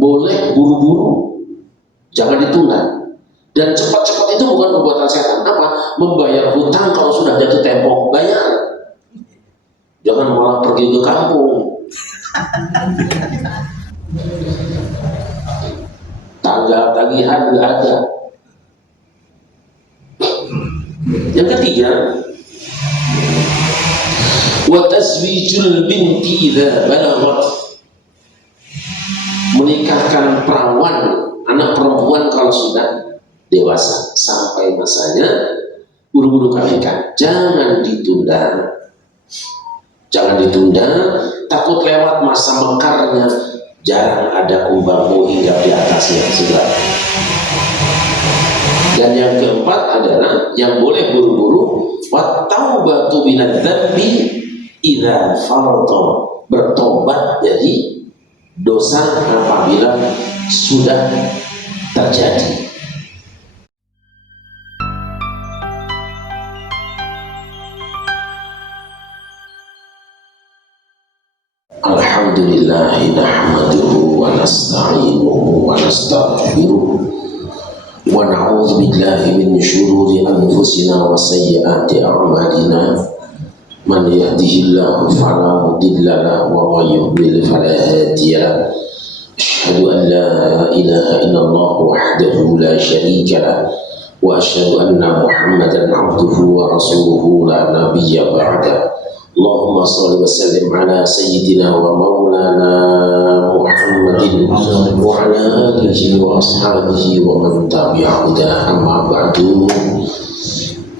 boleh buru-buru, jangan ditunda. Dan cepat-cepat itu bukan perbuatan setan. Apa? Membayar hutang kalau sudah jatuh tempo, bayar. Jangan malah pergi ke kampung. Tanggal tagihan nggak ada. Yang ketiga, wa tazwijul binti idza balaghat, menikahkan perawan, anak perempuan kalau sudah dewasa, sampai masanya buru-buru kawinkan. Jangan ditunda, jangan ditunda, takut lewat masa mekarnya. Jarang ada kumbangmu hingga di atasnya sudah. Dan yang keempat adalah yang boleh buru-buru, wa taubatu minadz dzambi idza farata, bertobat dari dosa apabila sudah terjadi. Alhamdulillahi nahmaduhu wa nasta'inuhu wa nastaghfiruh wa na'udzu billahi min syururi anfusina wa sayyiati a'malina. Man yahdihillahu fala mudilla lahu wa man yudlil fala hadiya lahu. Asyhadu an la ilaha illallah wahdahu la syarika lahu wa asyhadu anna Muhammadan 'abduhu wa rasuluhu la nabiyya ba'da. Allahumma shalli wa sallim ala sayyidina wa maulana Muhammadin wa ala alihi wa ashabihi wa man tabi'ahu huda, amma ba'du.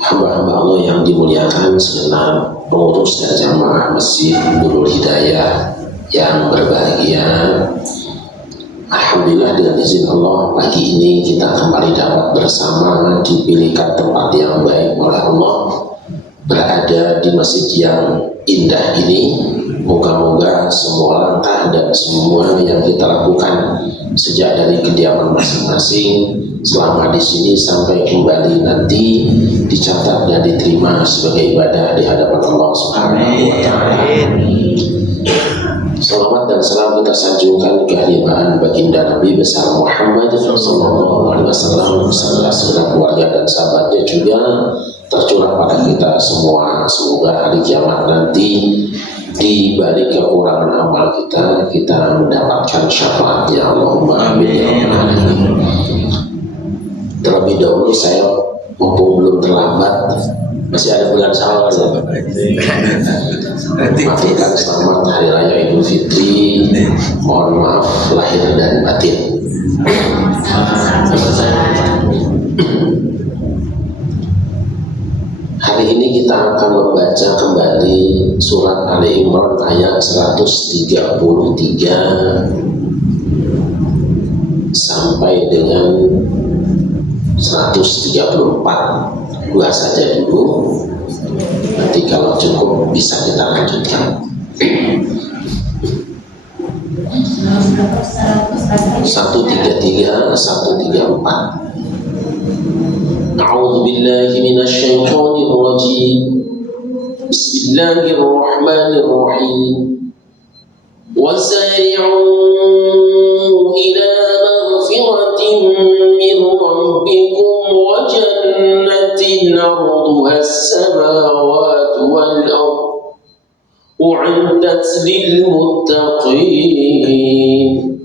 Hamba-hamba Allah yang dimuliakan segenap pengurus dan jamaah Masjid Nurul Hidayah yang berbahagia, alhamdulillah dengan izin Allah pagi ini kita kembali dapat bersama dipilihkan tempat yang baik oleh Allah, berada di masjid yang indah ini. Moga-moga semua langkah dan semua yang kita lakukan sejak dari kediaman masing-masing selama di sini sampai kembali nanti dicatat dan diterima sebagai ibadah di hadapan Allah Subhanahu wa taala. Salawat dan salam kita sanjungkan kehadiran baginda Nabi besar Muhammad sallallahu alaihi wasallam beserta segenap keluarga dan sahabatnya juga tercurah pada kita semua. Semoga hari kiamat nanti di balik kekurangan amal kita mendapatkan syafaatnya. Allahumma amin ya rabbal alamin. Terlebih dahulu saya mumpung belum terlambat, masih ada bulan Syawal ya. Maafkan selamat Hari Raya Idul Fitri. Mohon maaf lahir dan batin. Hari ini kita akan membaca kembali surat Ali Imran ayat 133 sampai dengan 134. Dua saja dulu, nanti kalau cukup bisa kita lanjutkan. 133, 134. A'udzu billahi minasy syaithanir rajim. Bismillahirrahmanirrahim. Wasari'u ila maghfiratin min rabbikum wa jannatin 'arduha as-samawati wal ardh u'iddat lil muttaqin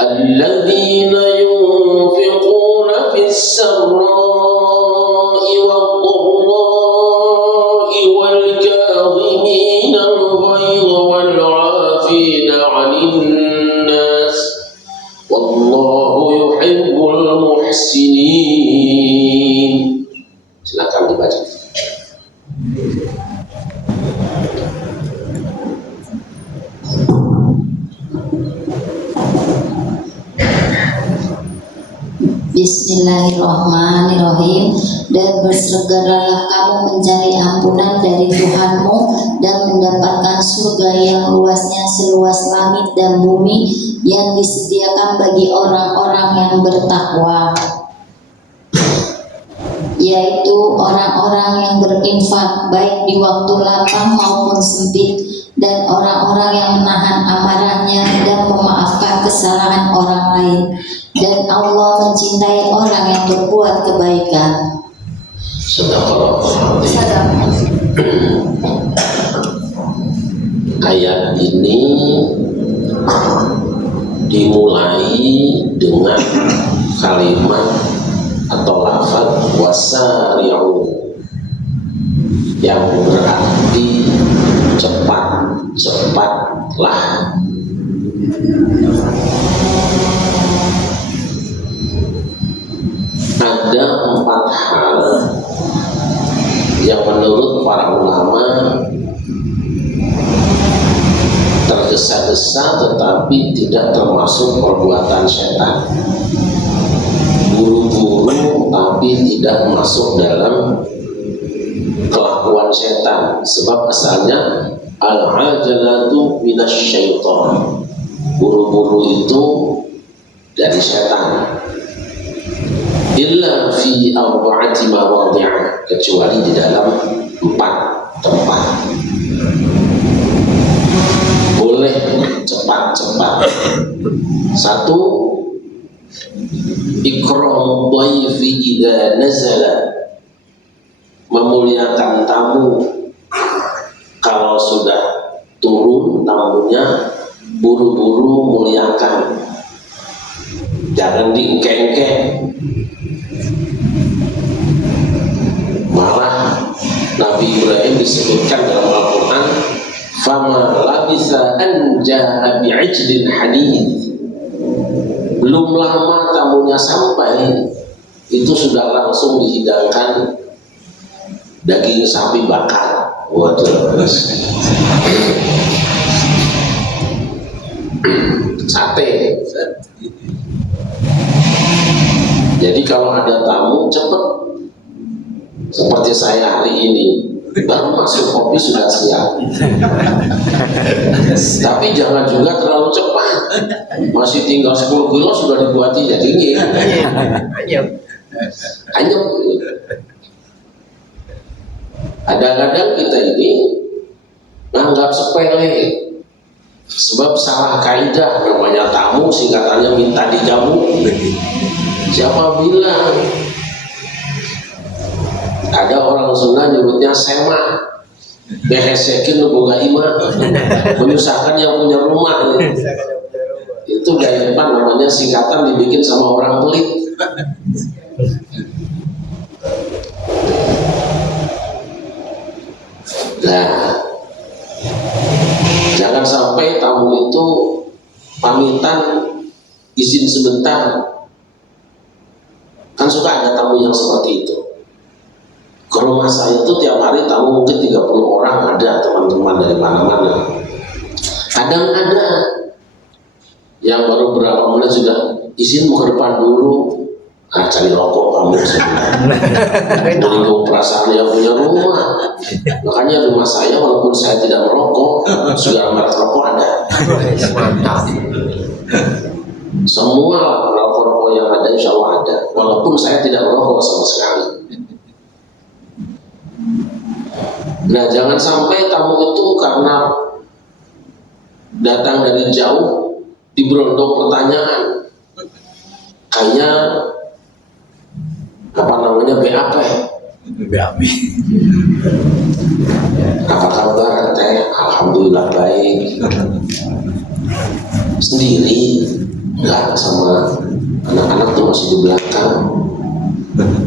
alladzina yunfiquna fis sarra'i wad-dharra'i wal kadhimina al-ghayza wal 'afina 'anil nas wallahu yuhibbul muhsinin. Silakan dibaca. Bismillahirrahmanirrahim. Dan bersegeralah kamu mencari ampunan dari Tuhanmu dan mendapatkan surga yang luasnya seluas langit dan bumi yang disediakan bagi orang-orang yang bertakwa, yaitu orang-orang yang berinfak baik di waktu lapang maupun sempit, dan orang-orang yang menahan amarahnya dan memaafkan kesalahan orang lain, dan Allah mencintai orang yang berbuat kebaikan. Ayat ini dimulai dengan kalimat atau lafaz wasari'u yang berarti cepatlah. Ada 4 hal yang menurut para ulama tergesa-gesa tetapi tidak termasuk perbuatan setan. Buru-buru tapi tidak masuk dalam kelakuan setan, sebab asalnya al-ajalatu minasyaiton. Buru-buru itu dari setan. Illa fi arba'ati mawadhi'a, kecuali di dalam 4 tempat. Boleh cepat-cepat. 1, ikram dhaifi idza nazala, memuliakan tamu kalau sudah turun tamunya, buru-buru muliakan, jangan diengke-engke. Malah Nabi Ibrahim disebutkan dalam Al-Quran, fama labisa an ja'a bi'ijlin hadid, belum lama tamunya sampai itu sudah langsung dihidangkan daging sapi bakar. Waduh, sate. Jadi kalau ada tamu cepet, seperti saya hari ini baru masuk kopi sudah siap. Tapi jangan juga terlalu cepat, masih tinggal 10 kilo sudah dibuati jadi dingin. Anyep. Kadang-kadang kita ini menganggap sepele, sebab salah kaidah. Namanya tamu singkatannya minta dijamu. Siapa bilang? Ada orang Sunda nyebutnya sema, behesekin boga ima, menyusahkan yang punya rumah. Itu gaya depan, namanya singkatan dibikin sama orang pelit. Nah, jangan sampai tamu itu pamitan izin sebentar. Kan suka ada tamu yang seperti itu. Ke rumah saya itu tiap hari tamu mungkin 30 orang ada, teman-teman dari mana-mana. Kadang ada yang baru berapa menit sudah izin mau ke depan dulu. Nah, cari rokok kamu sebentar. Menyinggung perasaan yang punya rumah. Makanya rumah saya walaupun saya tidak merokok, segala merek rokok ada. Mantap. Semua rokok-rokok yang ada insya Allah ada, walaupun saya tidak merokok sama sekali. Nah, jangan sampai tamu itu karena datang dari jauh diberondong pertanyaan, kayaknya apa namanya BAP. Apa kabar teh? Alhamdulillah baik. Sendiri enggak, sama anak-anak tuh masih di belakang.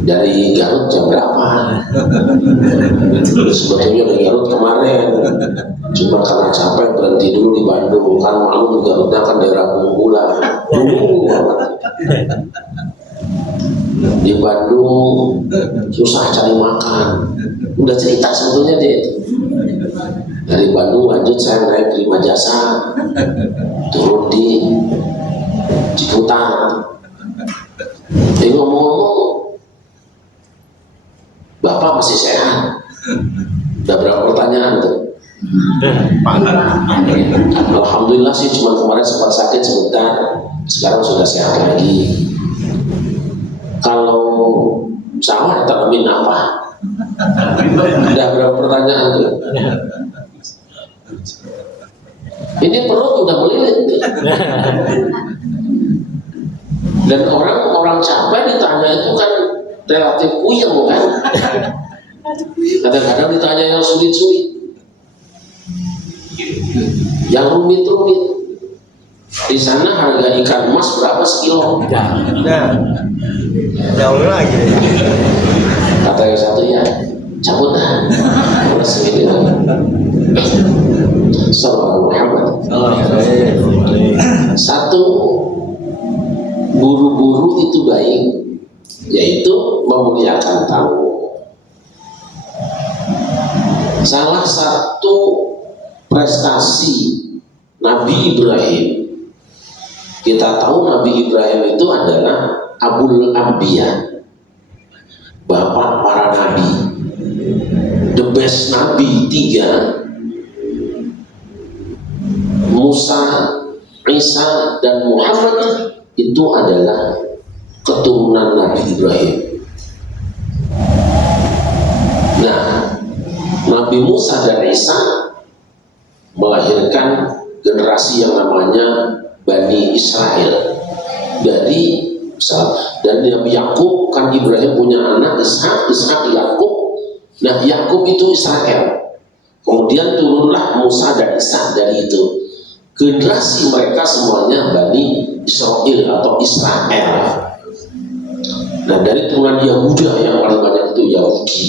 Dari Garut jam berapa? Sebetulnya dari Garut kemarin, cuma karena capek berhenti dulu di Bandung. Kan malu di Garutnya kan daerah unggulan. Di Bandung susah cari makan. Udah cerita sebetulnya dia itu. Dari Bandung lanjut saya naik Prima Jasa, turun di Ciputat. Ngomong-ngomong, Bapak masih sehat? Udah berapa pertanyaan tuh? Alhamdulillah sih, cuma kemarin sempat sakit sebentar, sekarang sudah sehat lagi. Kalau sawah tanamin apa? Udah berapa pertanyaan tuh? Ini perut udah melilit. Dan orang capek ditanya itu kan relatif puyeng kan. Kadang-kadang ditanya yang sulit-sulit, yang rumit-rumit. Di sana harga ikan emas berapa sekilo? Nah, jauh lagi. Kata yang satu, ya cabut dah. Sallallahu Muhammad. Satu, buru-buru itu baik, yaitu memuliakan tamu. Salah satu prestasi Nabi Ibrahim, kita tahu Nabi Ibrahim itu adalah Abul Anbiya, bapak para nabi, the best nabi tiga, Musa, Isa, dan Muhammad itu adalah keturunan Nabi Ibrahim. Nah, Nabi Musa dan Isa melahirkan generasi yang namanya Bani Israel dari Nabi Yakub. Kan Ibrahim punya anak Ishak, Yakub. Nah, Yakub itu Israel. Kemudian turunlah Musa dan Isa dari itu. Generasi mereka semuanya Bani Israel atau Israel. Nah, dari turunan Yahuda yang paling banyak itu Yahudi.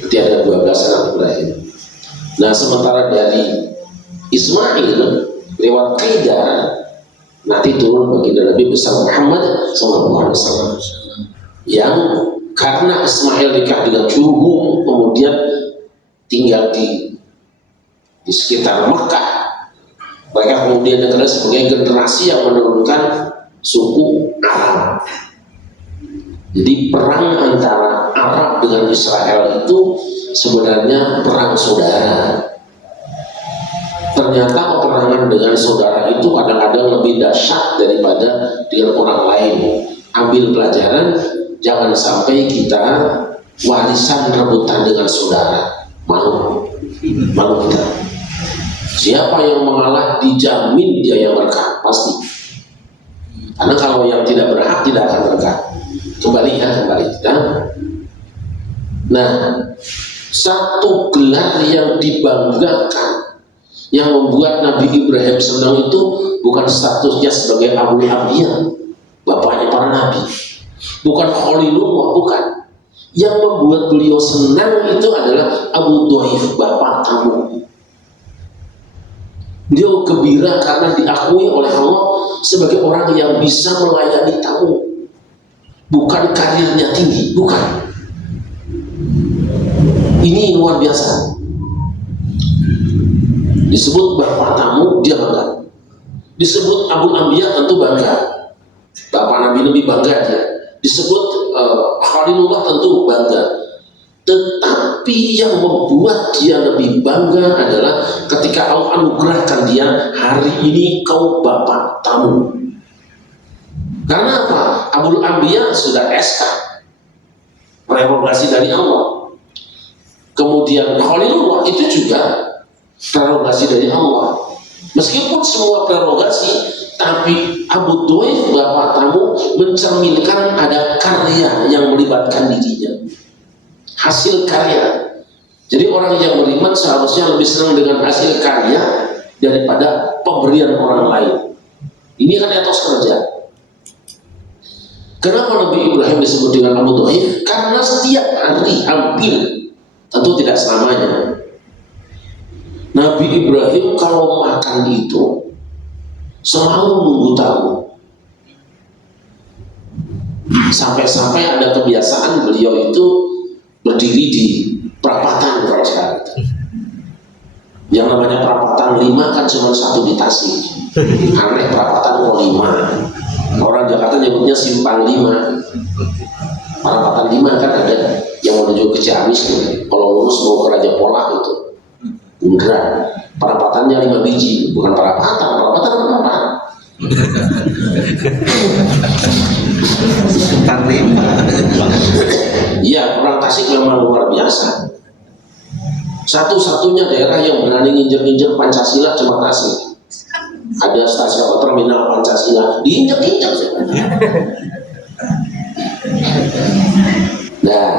Nanti ada 12 anak Ibrahim. Nah, sementara dari Ismail lewat Qaidar nanti turun baginda Nabi besar Muhammad SAW, yang karena Ismail nikah dengan Jurhum, kemudian tinggal di sekitar Mekah. Mereka kemudian dikenal sebagai generasi yang menurunkan suku Arab. Jadi perang antara Arab dengan Israel itu sebenarnya perang saudara. Ternyata peperangan dengan saudara itu kadang-kadang lebih dahsyat daripada dengan orang lain. Ambil pelajaran, jangan sampai kita warisan rebutan dengan saudara. Malu kita. Siapa yang mengalah dijamin dia yang berkah, pasti. Karena kalau yang tidak berhak tidak akan berkah. Kembali. Nah, satu gelar yang dibanggakan, yang membuat Nabi Ibrahim senang itu bukan statusnya sebagai Abul Anbiya, bapaknya para nabi, bukan Khalilullah, bukan. Yang membuat beliau senang itu adalah Abu Dhaif, bapak tamu. Beliau gembira karena diakui oleh Allah sebagai orang yang bisa melayani tamu. Bukan karirnya tinggi, bukan. Ini luar biasa. Disebut bapak tamu, dia bangga. Disebut Abul Anbiya, tentu bangga. Bapak Nabi bangga dia. Disebut Khalilullah, tentu bangga. Tetapi yang membuat dia lebih bangga adalah ketika Allah anugerahkan dia, hari ini kau bapak tamu. Karena apa? Abul Anbiya sudah SK, prerogasi dari Allah. Kemudian Khalilullah itu juga prerogasi dari Allah. Meskipun semua prerogasi, tapi Abu Dhaif, bapak tamu, mencerminkan ada karya yang melibatkan dirinya, hasil karya. Jadi orang yang beriman seharusnya lebih senang dengan hasil karya daripada pemberian orang lain. Ini kan etos kerja. Kenapa Nabi Ibrahim disebut dengan Abu Dhaif? Karena setiap hari hampir, tentu tidak selamanya, Nabi Ibrahim kalau makan itu selalu nunggu tamu. Sampai-sampai ada kebiasaan beliau itu berdiri di perapatan kalau sekarang. Yang namanya perapatan 5 kan cuma satu di Tasik. Aneh, perapatan kok 5. Orang Jakarta nyebutnya simpang 5. Perapatan 5 kan ada yang menuju ke Ciamis, kalau lurus mau ke Raja Pola itu Bundaran. Perapatannya 5 biji, bukan perapatan apa? Simpang 5. Iya, orang Tasik memang luar biasa. Satu-satunya daerah yang berani nginjek-injek Pancasila cuma Tasik. Ada stasiun terminal Pancasila diinjek-injek. Nah,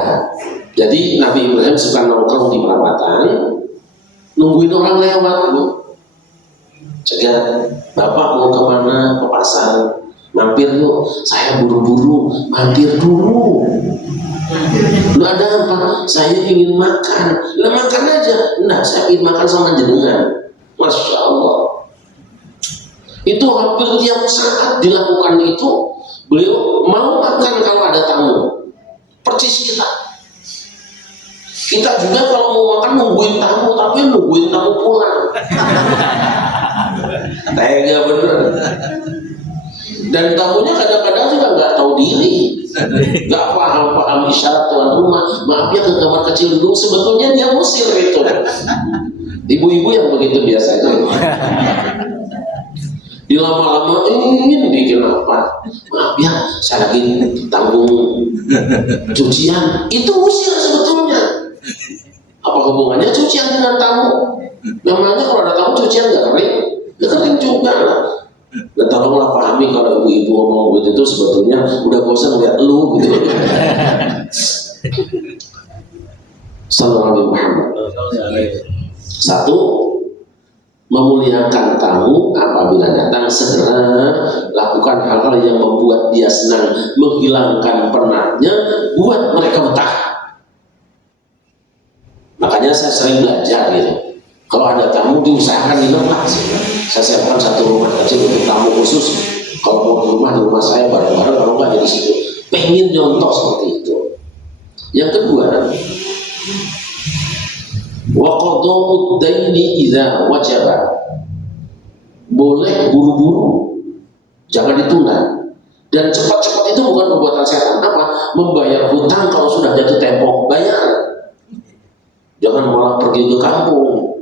jadi Nabi Ibrahim suka nongkrong di perapatan, nungguin orang lewat, Bu. Cegah, Bapak mau kemana? Ke pasar. Mampir yuk, saya buru-buru, mampir dulu. Lu ada apa? Saya ingin makan. Lah makan aja. Nah, saya ingin makan sama jenengan. Masya Allah. Itu hampir tiap saat dilakukan itu. Beliau mau makan kalau ada tamu. Percis kita. Kita juga kalau mau makan nungguin tamu, tapi nungguin tamu pulang. Tega bener. Dan tamunya kadang-kadang juga nggak tahu diri, nggak paham isyarat tuan rumah. Maaf ya, ke kamar kecil dulu. Sebetulnya dia musir itu. Ibu-ibu yang begitu biasanya. Dilama-lama ingin bikin apa? Maaf ya, saya lagi tanggung cucian. Itu musir sebetulnya. Apa hubungannya cucian dengan tamu? Namanya kalau ada tamu cucian nggak kering, nggak kering juga lah. Dan tolonglah pahami kalau ibu-ibu ngomong begitu itu sebetulnya udah bosan lihat lu gitu. Sallallahu alaihi wasallam. Satu, memuliakan tamu. Apabila datang segera lakukan hal-hal yang membuat dia senang, menghilangkan penatnya, buat mereka betah. Makanya saya sering belajar gitu. Kalau ada tamu diusahakan nginep lah. Saya siapkan satu rumah kecil untuk tamu khusus. Kalau mau di rumah saya bareng-bareng, kalau nggak di situ. Pengen nyontoh seperti itu. Yang kedua, wa qada'ud daini idza wajaba. Boleh buru-buru, jangan ditunda. Dan cepat-cepat itu bukan perbuatan setan. Apa? Membayar hutang kalau sudah jatuh tempo, bayar. Jangan malah pergi ke kampung.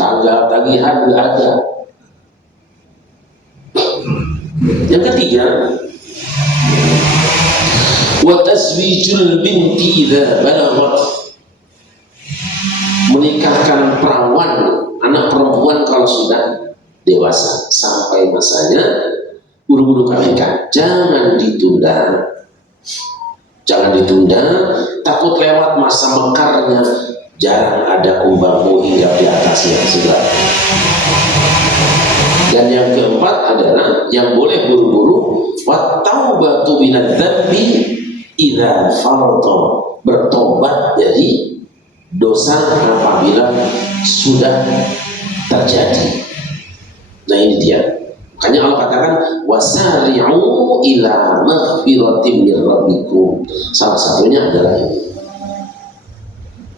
Tanggal tagihan nggak ada. Yang ketiga, wa tazwijul binti idza balaghat. Menikahkan perawan, anak perempuan kalau sudah dewasa, sampai masanya buru-buru kawinkan. Jangan ditunda. Jangan ditunda, takut lewat masa mekarnya. Jarang ada kumbangmu hingga di atasnya segala. Dan yang keempat adalah yang boleh buru-buru, wa taubatu minadz dzambi idza farata. Bertobat dari dosa apabila sudah terjadi. Nah ini dia. Makanya Allah katakan wasari'u ila maghfiratin min rabbikum. Salah satunya adalah ini.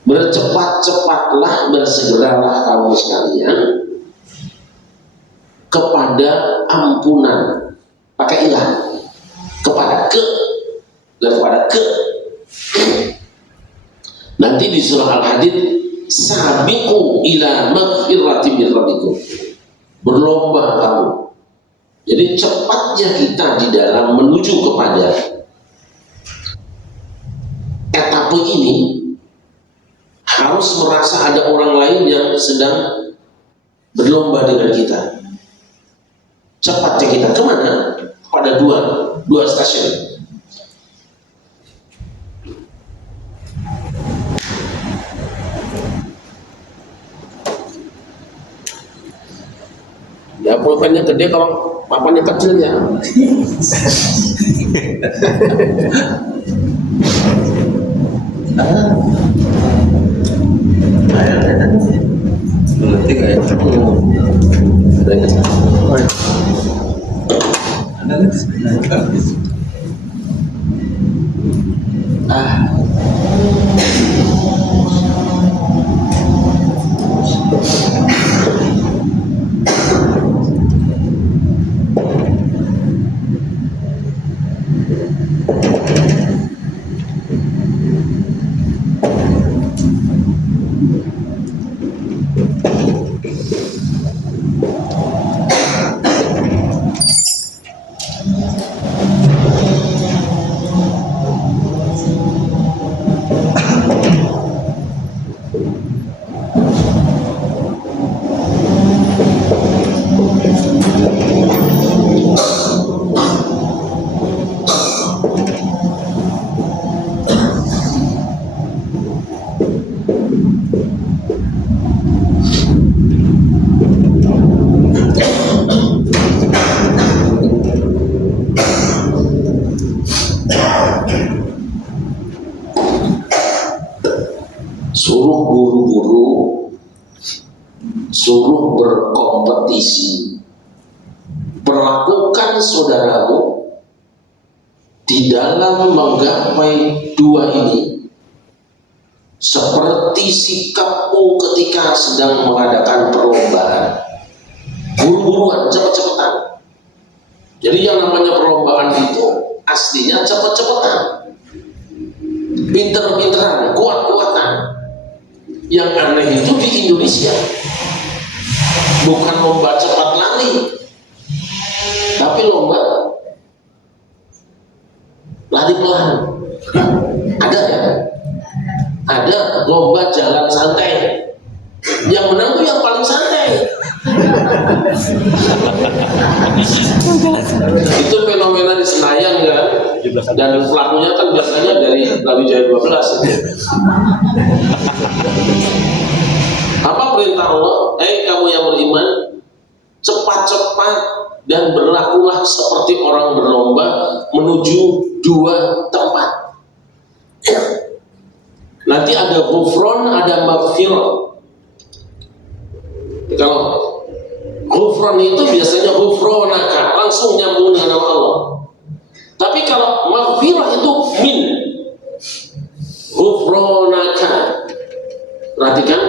Bercepat-cepatlah, bersegeralah kamu sekalian kepada ampunan. Pakai ilah. Kepada kepada Nanti di surah Al-Hadid, sabiqu ila maghfiratin min rabbikum. Berlomba kamu. Jadi cepatnya kita di dalam menuju kepada etape ini, harus merasa ada orang lain yang sedang berlomba dengan kita. Cepatnya kita kemana? Pada dua stasiun. Ya pulpennya gede, kalau papannya kecil ya. Berarti kayak berkompetisi. Perlakukan saudaramu di dalam menggapai dua ini seperti sikapmu ketika sedang mengadakan perlombaan. Buru-buruan, cepet-cepetan. Jadi yang namanya perlombaan itu aslinya cepet-cepetan, pinter-pinteran, kuat-kuatan. Yang aneh itu di Indonesia bukan lomba cepat lari, tapi lomba lari pelan. Ada ya? Ada lomba jalan santai. Yang menang tuh yang paling santai. Itu fenomena di Senayan kan, dan pelakunya kan biasanya dari Brawijaya 12 itu. Apa perintah Allah? Kamu yang beriman, cepat-cepat dan berlakulah seperti orang berlomba menuju dua tempat. Nanti ada ghufran, ada maghfirah. Kalau ghufran itu biasanya ghufranaka, langsung nyambung dengan nama Allah. Tapi kalau maghfirah itu min ghufranaka, perhatikan,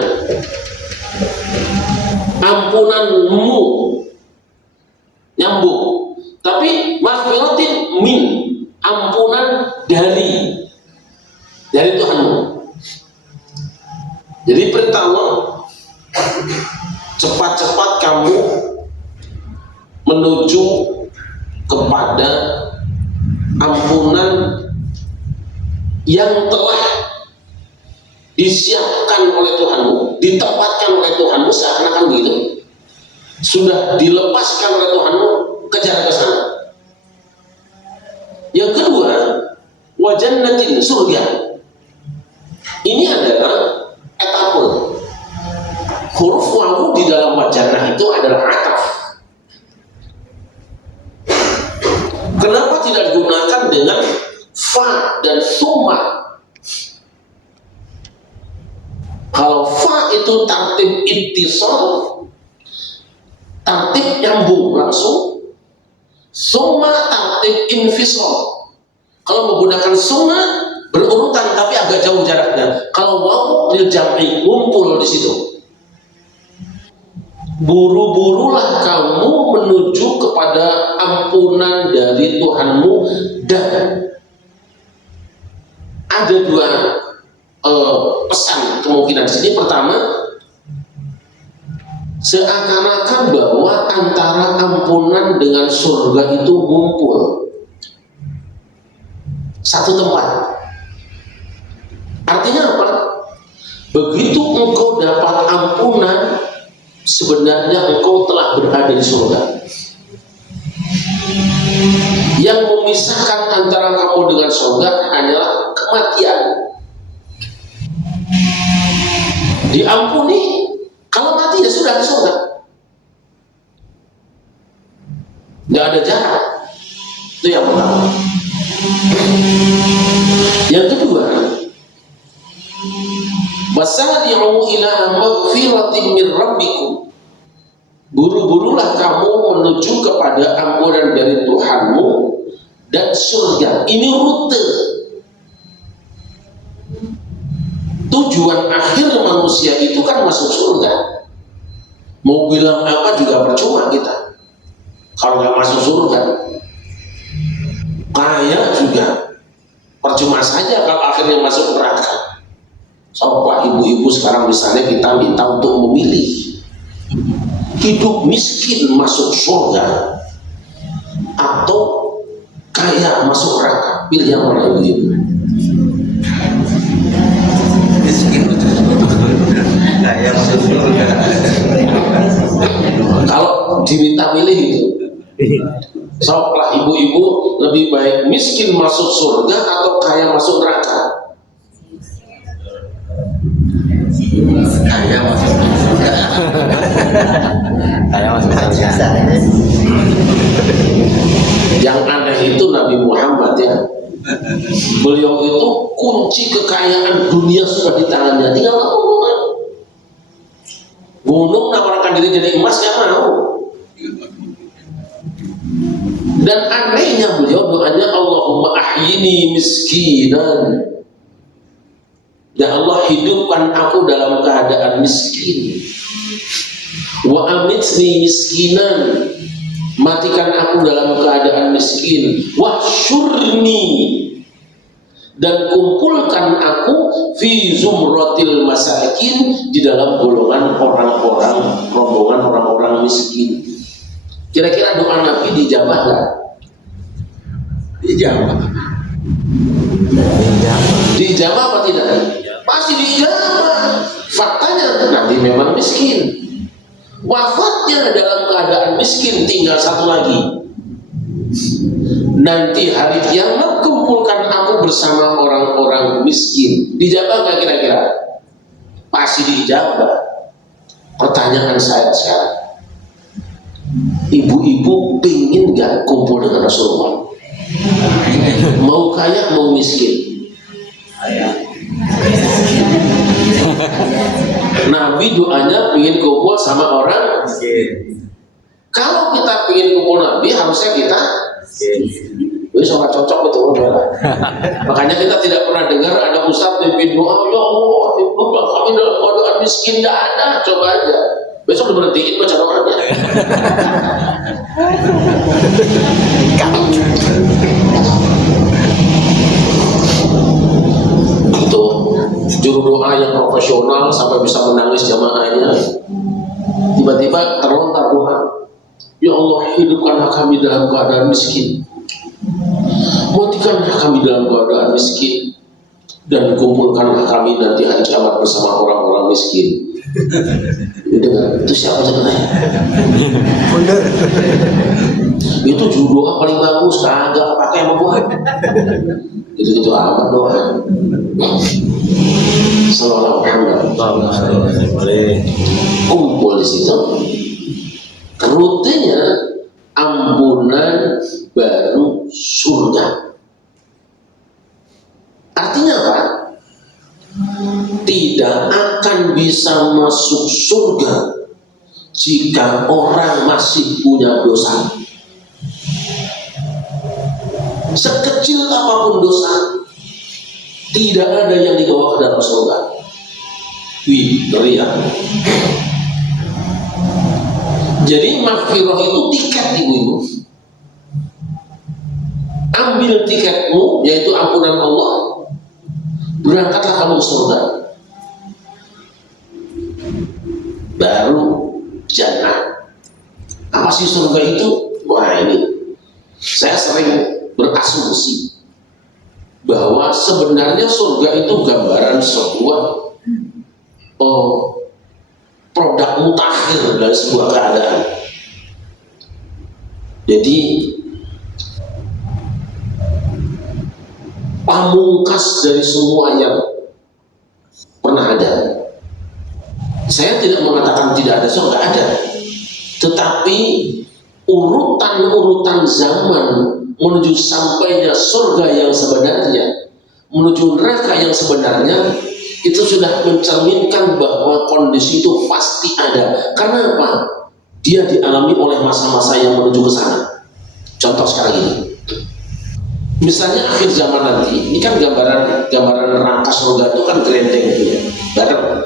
ampunanmu, nyambung. Tapi maghfiratin min, ampunan dari Tuhanmu. Jadi perintah Allah, cepat-cepat kamu menuju kepada ampunan yang telah disiapkan oleh Tuhanmu, ditempatkan oleh Tuhanmu, seakan-akan begitu. Sudah dilepaskan oleh Tuhanmu, kejar ke sana. Yang kedua, wa jannatin, surga. Ini adalah etapa. Huruf wawu di dalam wajannah itu adalah ataf. Kenapa tidak digunakan dengan fa dan summa? Kalau fa itu tartib ittisal, tartib nyambung langsung. Summa tartib infisal. Kalau menggunakan summa berurutan tapi agak jauh jaraknya. Kalau wawu lil jam'i, ngumpul di situ. Buru-burulah kamu menuju kepada ampunan dari Tuhanmu. Dan ada dua pesan kemungkinan di sini. Pertama, seakan-akan bahwa antara ampunan dengan surga itu ngumpul satu tempat. Artinya apa? Begitu engkau dapat ampunan, sebenarnya engkau telah berada di surga. Yang memisahkan antara kamu dengan surga hanyalah kematian. Diampuni, kalau mati ya sudah di surga. Nggak ada jarak. Itu yang pertama. Yang kedua, wasari'u ila maghfiratin min rabbikum. Buru-burulah kamu menuju kepada ampunan dari Tuhanmu dan surga. Ini rute. Tujuan akhir manusia itu kan masuk surga. Mau bilang apa juga percuma kita kalau nggak masuk surga. Kaya juga percuma saja kalau akhirnya masuk neraka. Sobat ibu-ibu sekarang misalnya kita minta untuk memilih hidup miskin masuk surga atau kaya masuk neraka, pilih yang mana ibu-ibu? Miskin kaya masuk surga. Kalau diminta milih itu, sobat ibu-ibu lebih baik miskin masuk surga atau kaya masuk neraka? Kaya masuk surga. Kaya masuk surga. Yang aneh itu Nabi Muhammad ya. Beliau itu kunci kekayaan dunia sudah di tangannya, tinggal ngomong. Gunung nawarkan menampakkan diri jadi emas, nggak mau. Dan anehnya beliau doanya, Allahumma ahyini miskinan, ya Allah hidupkan aku dalam keadaan miskin, wa amitni miskinan, matikan aku dalam keadaan miskin, wahsyurni, dan kumpulkan aku fi zumratil masakin, di dalam golongan orang-orang, rombongan orang-orang miskin. Kira-kira doa Nabi dijabah nggak? Dijabah. Dijabah apa tidak? Pasti dijabah. Faktanya Nabi memang miskin. Wafatnya dalam keadaan miskin, tinggal satu lagi. Nanti hari kiamat kumpulkan aku bersama orang-orang miskin. Dijabah nggak kira-kira? Pasti dijabah. Pertanyaan saya sekarang, ibu-ibu pingin nggak kumpul dengan Rasulullah? Mau kaya mau miskin? Nabi doanya pingin kumpul sama orang miskin. Kalau kita pingin kumpul Nabi, harusnya kita ini sangat cocok itu. Makanya kita tidak pernah dengar ada ustadz pimpin doa, ya Allah hiduplah kami dalam keadaan miskin. Tidak ada, coba aja. Besok berhentiin baca doanya. Itu juru doa yang profesional sampai bisa menangis jamaahnya. Tiba-tiba terlontar doa, ya Allah hidupkanlah kami dalam keadaan miskin, matikanlah kami dalam keadaan miskin, dan kumpulkanlah kami nanti hari kiamat bersama orang-orang miskin. Itu siapa sebenarnya? Itu juru doa paling bagus, kagak pakai yang membuat. Gitu-gitu amat doa. Sallallahu alaihi wasallam. Kumpul di situ. Rutenya ampunan baru surga. Artinya apa? Tidak akan bisa masuk surga jika orang masih punya dosa. Sekecil apapun dosa, tidak ada yang dibawa ke dalam surga. Riya. Jadi maghfirah itu tiket, ibu-ibu. Ambil tiketmu, yaitu ampunan Allah, berangkatlah kamu ke surga. Baru jannah. Apa sih surga itu? Wah, ini saya sering berasumsi bahwa sebenarnya surga itu gambaran sebuah produk mutakhir dari sebuah keadaan. Jadi pamungkas dari semua yang pernah ada. Saya tidak mengatakan tidak ada surga, ada. Tetapi urutan-urutan zaman menuju sampainya surga yang sebenarnya, menuju neraka yang sebenarnya, itu sudah mencerminkan bahwa kondisi itu pasti ada. Karena apa? Dia dialami oleh masa-masa yang menuju ke sana. Contoh sekarang ini, misalnya akhir zaman nanti, ini kan gambaran neraka surga itu kan gerendeng gitu ya.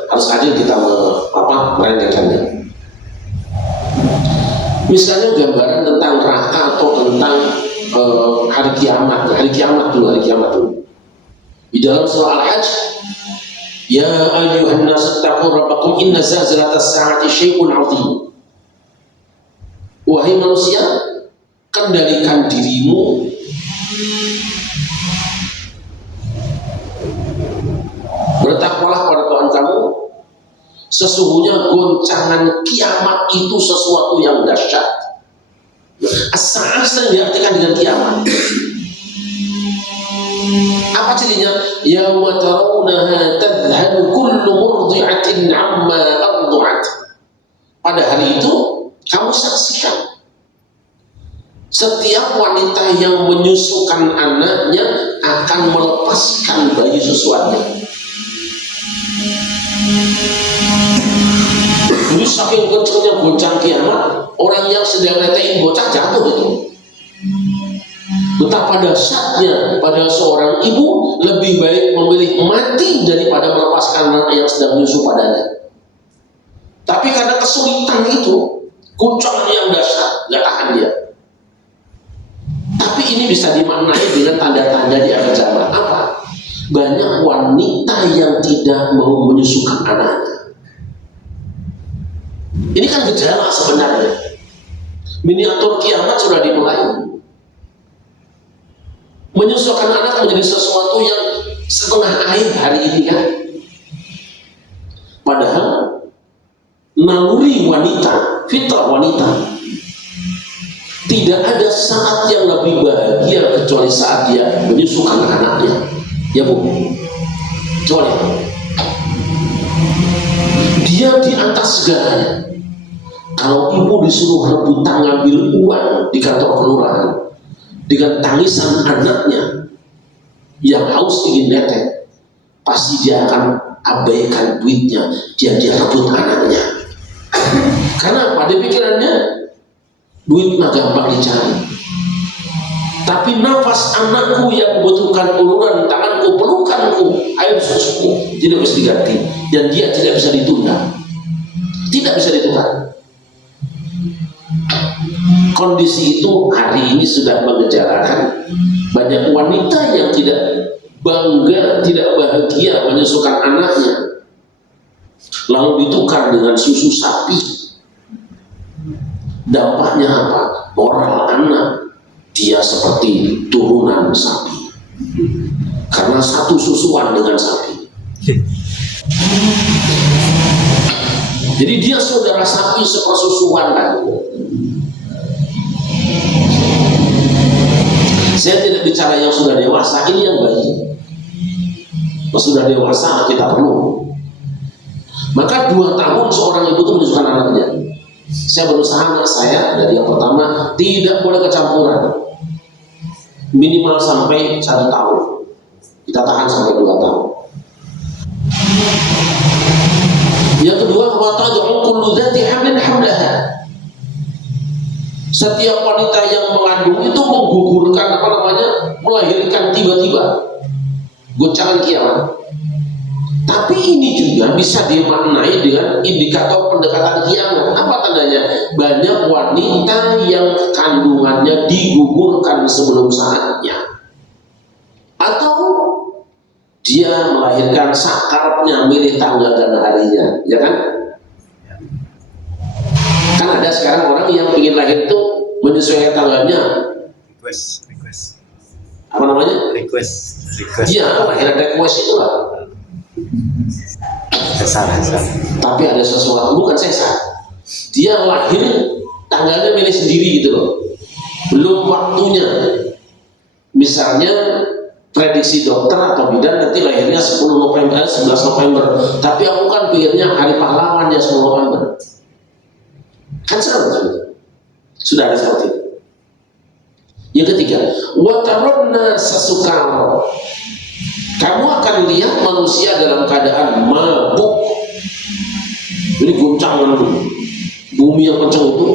Harus adil kita merendengkannya. Misalnya gambaran tentang neraka atau tentang hari kiamat dulu. Di dalam surah Al-Hajj, ya ayyuhan nas taqu rabbakum inna zalzalatas sa'ati syai'un 'adzim. Wahai manusia, kendalikan dirimu bertakwalah pada Tuhan kamu. Sesungguhnya goncangan kiamat itu sesuatu yang dahsyat. As-sa'ah sering diartikan dengan kiamat. Apa cirinya? Yauma tarawunaha tadhhabu kullu murdi'atin 'amma arda'at. Pada hari itu kamu saksikan setiap wanita yang menyusukan anaknya akan melepaskan bayi susuannya. Jadi saking kencangnya goncang kiamat, orang yang sedang netein bocah jatuh itu. Betapa dahsyatnya pada seorang ibu lebih baik memilih mati daripada melepaskan anak yang sedang menyusu padanya. Tapi karena kesulitan itu, guncangan yang dahsyat, gak tahan dia. Tapi ini bisa dimaknai dengan tanda-tanda di akhir zaman. Apa? Banyak wanita yang tidak mau menyusukan anaknya. Ini kan gejala sebenarnya. Miniatur kiamat sudah dimulai. Menyusukan anak menjadi sesuatu yang setengah aib hari ini kan. Padahal naluri wanita, fitrah wanita, tidak ada saat yang lebih bahagia kecuali saat dia menyusukan anaknya. Ya Bu, kecuali dia di atas segalanya. Kalau ibu disuruh rebutan ngambil uang di kantor kelurahan dengan tangisan anaknya yang haus ingin netek, pasti dia akan abaikan duitnya, dia rebut anaknya. Karena pada pikirannya duit mah gampang dicari, tapi nafas anakku yang membutuhkan uluran tanganku, pelukanku, air susuku tidak bisa diganti, dan dia tidak bisa ditunda, tidak bisa ditukar. Kondisi itu hari ini sudah mengejalakan banyak wanita yang tidak bangga, tidak bahagia menyusukan anaknya, lalu ditukar dengan susu sapi. Dampaknya apa? Moral anak dia seperti turunan sapi, karena satu susuan dengan sapi. Jadi dia saudara sapi sepersusuan kan. Saya tidak bicara yang sudah dewasa, ini yang bayi. Kalau sudah dewasa kita perlu. Maka 2 tahun seorang ibu itu menyusukan anaknya. Saya berusaha anak saya dari yang pertama tidak boleh kecampuran, minimal sampai 1 tahun. Kita tahan sampai 2 tahun. Yang kedua, wa tad'u kullu dzati hamlin hamlaha. Setiap wanita yang mengandung itu menggugurkan melahirkan tiba-tiba, goncangan kiamat. Tapi ini juga bisa dimaknai dengan indikator pendekatan kiamat. Apa tandanya? Banyak wanita yang kandungannya digugurkan sebelum saatnya, atau dia melahirkan sakarnya milih tanggal dan harinya, ya kan? Kan ada sekarang orang yang ingin lahir itu menyesuaikan tanggalnya. Request. Apa namanya? Request. Iya, lahir request itu lah. Sesar. Tapi ada sesuatu, bukan sesar. Dia lahir tanggalnya milih sendiri gitu loh. Belum waktunya. Misalnya prediksi dokter atau bidan nanti lahirnya 10 November, 11 November. Tapi aku kan pikirnya hari pahlawan ya 10 November. Kan sekarang kan? Sudah ada seperti itu. Yang ketiga, wataronna sesukaro. Kamu akan lihat manusia dalam keadaan mabuk. Ini goncangan bumi yang kencang itu,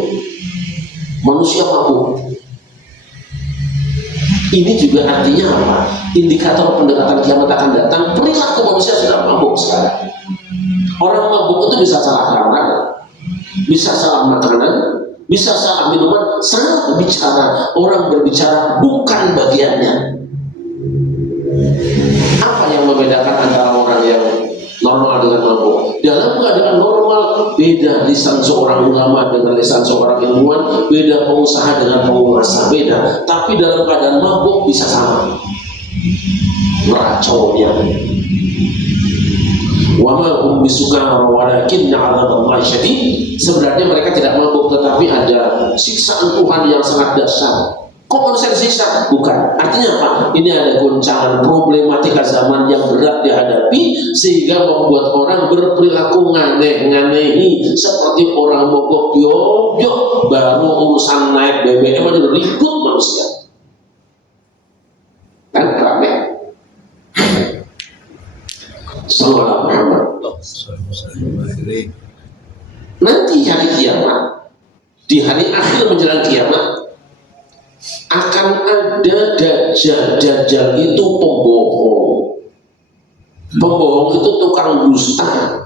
manusia mabuk. Ini juga artinya apa? Indikator pendekatan kiamat akan datang. Perilaku manusia sudah mabuk sekarang. Orang mabuk itu bisa salah karena, bisa salah makanan, bisa salah minuman, salah bicara. Orang berbicara bukan bagiannya. Apa yang membedakan antara orang yang normal dengan mabuk? Dalam keadaan normal beda lisan seorang ulama dengan lisan seorang ilmuwan, beda pengusaha dengan penguasa, beda. Tapi dalam keadaan mabuk bisa sama meracaunya. Wa ma hum bisukara walakinna 'adzaballahi syadid. Sebenarnya mereka tidak mabuk, tetapi ada siksaan Tuhan yang sangat dahsyat. Kok manusia disiksa? Bukan. Artinya apa? Ini ada goncangan problematika zaman yang berat dihadapi, sehingga membuat orang berperilaku nganeh-nganehi seperti orang mogok yogyok. Baru urusan naik BBM aja ribut manusia. Kan rame. Sallallahu alaihi wasallam. Nanti nanti hari kiamat, di hari akhir menjelang kiamat, akan ada dajjal. Dajjal itu pembohong. Pembohong itu tukang dusta.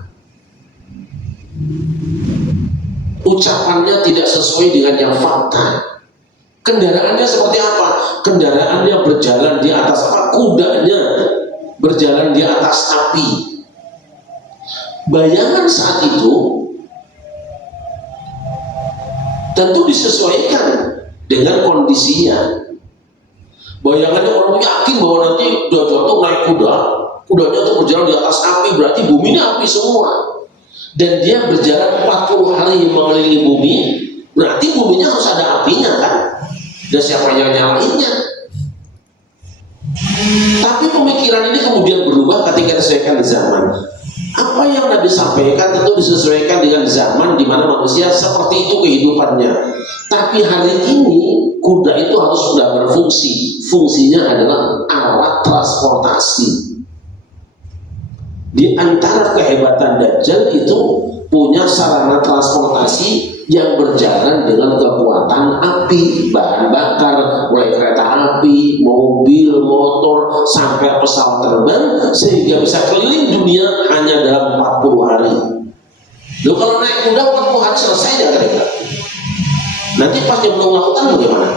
Ucapannya tidak sesuai dengan yang fakta. Kendaraannya seperti apa? Kendaraannya berjalan di atas apa? Kudanya berjalan di atas api. Bayangan saat itu tentu disesuaikan dengan kondisinya. Bayangannya orang yakin bahwa nanti Dajjal itu naik kuda, kudanya itu berjalan di atas api, berarti bumi ini api semua. Dan dia berjalan 40 hari mengelilingi bumi, berarti buminya harus ada apinya kan? Dan siapa yang nyalainnya? Tapi pemikiran ini kemudian berubah ketika disesuaikan di zaman. Apa yang Nabi sampaikan tentu disesuaikan dengan zaman di mana manusia seperti itu kehidupannya. Tapi hari ini kuda itu harus sudah berfungsi. Fungsinya adalah alat transportasi. Di antara kehebatan Dajjal itu punya sarana transportasi yang berjalan dengan kekuatan api, bahan bakar, mulai kereta api, mobil, motor, sampai pesawat terbang, sehingga bisa keliling dunia hanya dalam 40 hari. Loh, kalau naik kuda 40 hari selesai ya kira-kira. Nanti pas nyebrang lautan bagaimana?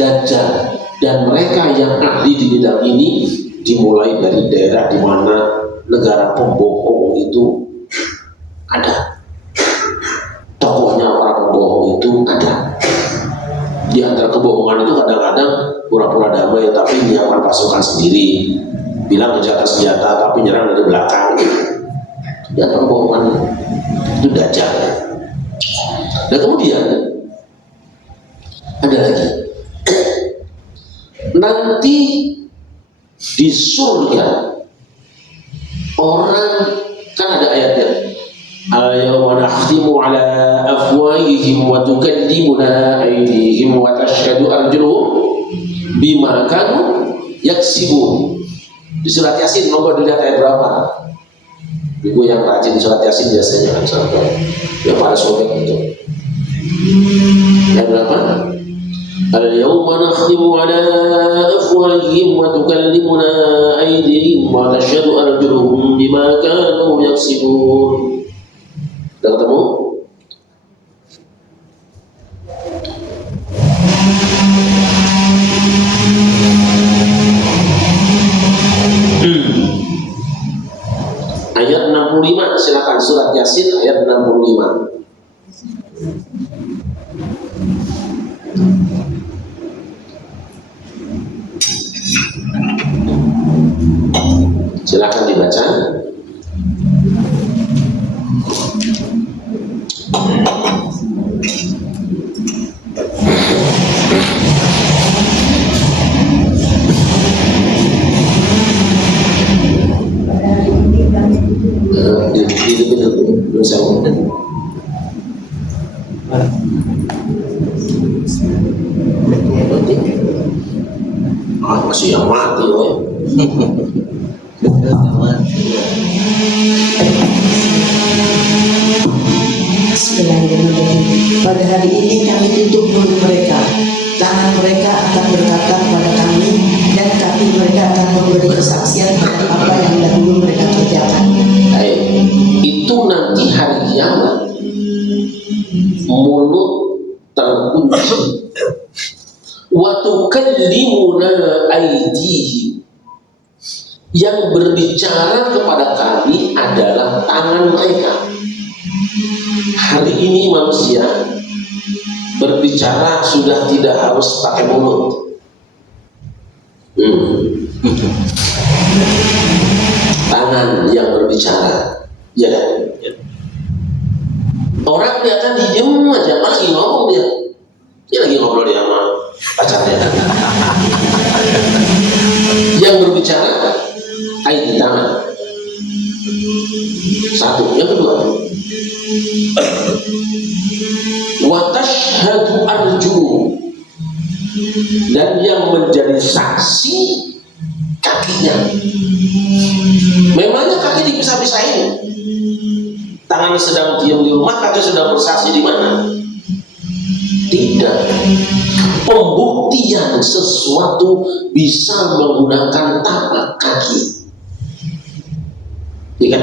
Dajjal dan mereka yang ahli di bidang ini dimulai dari daerah di mana negara pembohong itu ada, tokohnya para pembohong itu ada. Di antara kebohongan itu kadang-kadang pura-pura damai tapi menyiapkan pasukan sendiri, bilang gencatan senjata tapi nyerang dari belakang. Ya, pembohongan itu Dajjal. Dan kemudian ada lagi, nanti di surga orang kan ada ayatnya, al-yawma nakhtimu ala afwahihim wa tukallimuna aydihim wa tashhadu arjuluhum bima kanu yaksibun. Di surat Yasin, nomor dilihat ayat berapa? Ibu yang rajin surat Yasin biasanya kan sampai ya pada sobek itu. Ayat berapa? Al-yawma nakhtimu ala afwahihim wa tukallimuna aydihim wa tashhadu arjuluhum bima kanu yaksibun. Sudah ketemu? Ayat 65, silakan surat Yasin ayat 65. Silakan dibaca. Masih yang mati, Bismillahirrahmanirrahim. Pada hari ini kami tutup mulut mereka, tangan mereka akan berkata kepada kami, dan kaki mereka akan memberi kesaksian terhadap apa yang dahulu mereka kerjakan. Itu nanti hari kiamat, mulut terkunci. Wa tukallimuna aydihim, yang berbicara kepada kami adalah tangan mereka. Hari ini manusia berbicara sudah tidak harus pakai mulut. Tangan yang berbicara, ya kan? Orang kelihatan diem aja, lagi ngomong dia. Dia lagi ngobrol dia sama pacarnya. Yang berbicara air di tangan. Satu, yang kedua, wa tashhadu arjuluhum, dan yang menjadi saksi kakinya. Memangnya kaki dipisah-pisahin? Kakak sedang diam di rumah, kakak sedang bersaksi di mana? Tidak. Pembuktian sesuatu bisa menggunakan tapak kaki. Ya kan?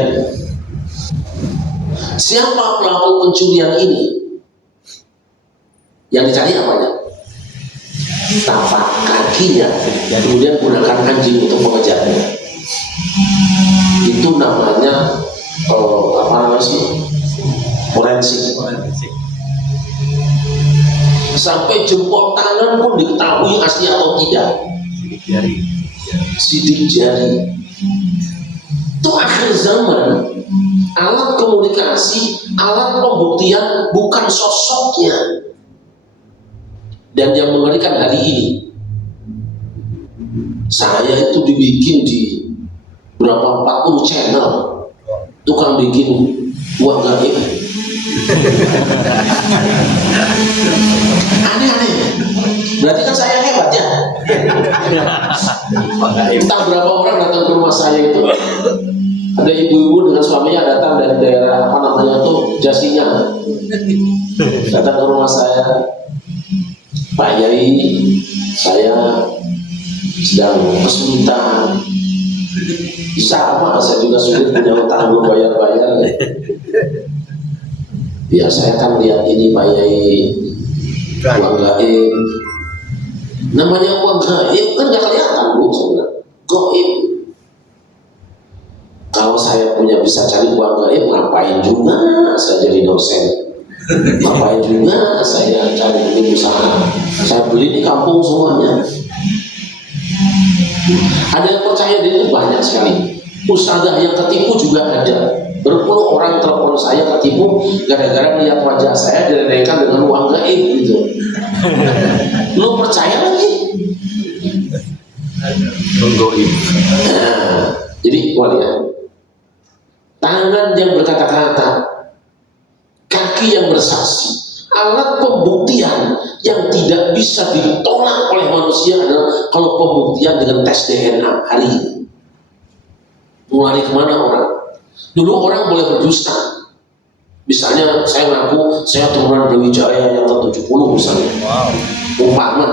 Siapa pelaku pencurian ini? Yang dicari apanya? Tapak kakinya. Kemudian gunakan anjing untuk mengejarnya. Itu namanya apa namanya sih? Forensik. Sampai jempol tangan pun diketahui asli atau tidak. Sidik jari. Itu akhir zaman. Alat komunikasi, alat pembuktian, bukan sosoknya. Dan yang mengerikan hari ini, saya itu dibikin di berapa 40 channel, tukang bikin uang gaib. Aneh-aneh. Berarti kan saya hebat ya. Entah berapa orang datang ke rumah saya itu. Ada ibu-ibu dengan suaminya datang dari daerah apa namanya tuh Jasingan, datang ke rumah saya, Pak Yai, saya sedang kesulitan. Sama, saya juga sulit punya utang belum bayar-bayar. Ya saya kan lihat ini Pak Yai, uang gaib. Namanya uang gaib kan gak kelihatan Bu, sebenarnya gaib. Kalau saya punya bisa cari uang gaib, ngapain juga saya jadi dosen? Ngapain juga saya cari bikin usaha? Saya beli di kampung semuanya. Ada yang percaya diri banyak sekali. Ustazah yang ketipu juga ada. Berpuluh orang telepon saya ketipu gara-gara lihat wajah saya diredekan dengan uang gaib gitu. Lu percaya lagi? Nah, jadi walian. Tangan yang berkata-kata, kaki yang bersaksi, alat pembuktian yang tidak bisa ditolak oleh manusia adalah kalau pembuktian dengan tes DNA hari ini. Mulai kemana orang? Dulu orang boleh berdusta. Misalnya saya ngaku saya turunan Brawijaya yang ke-70 misalnya. Umpama.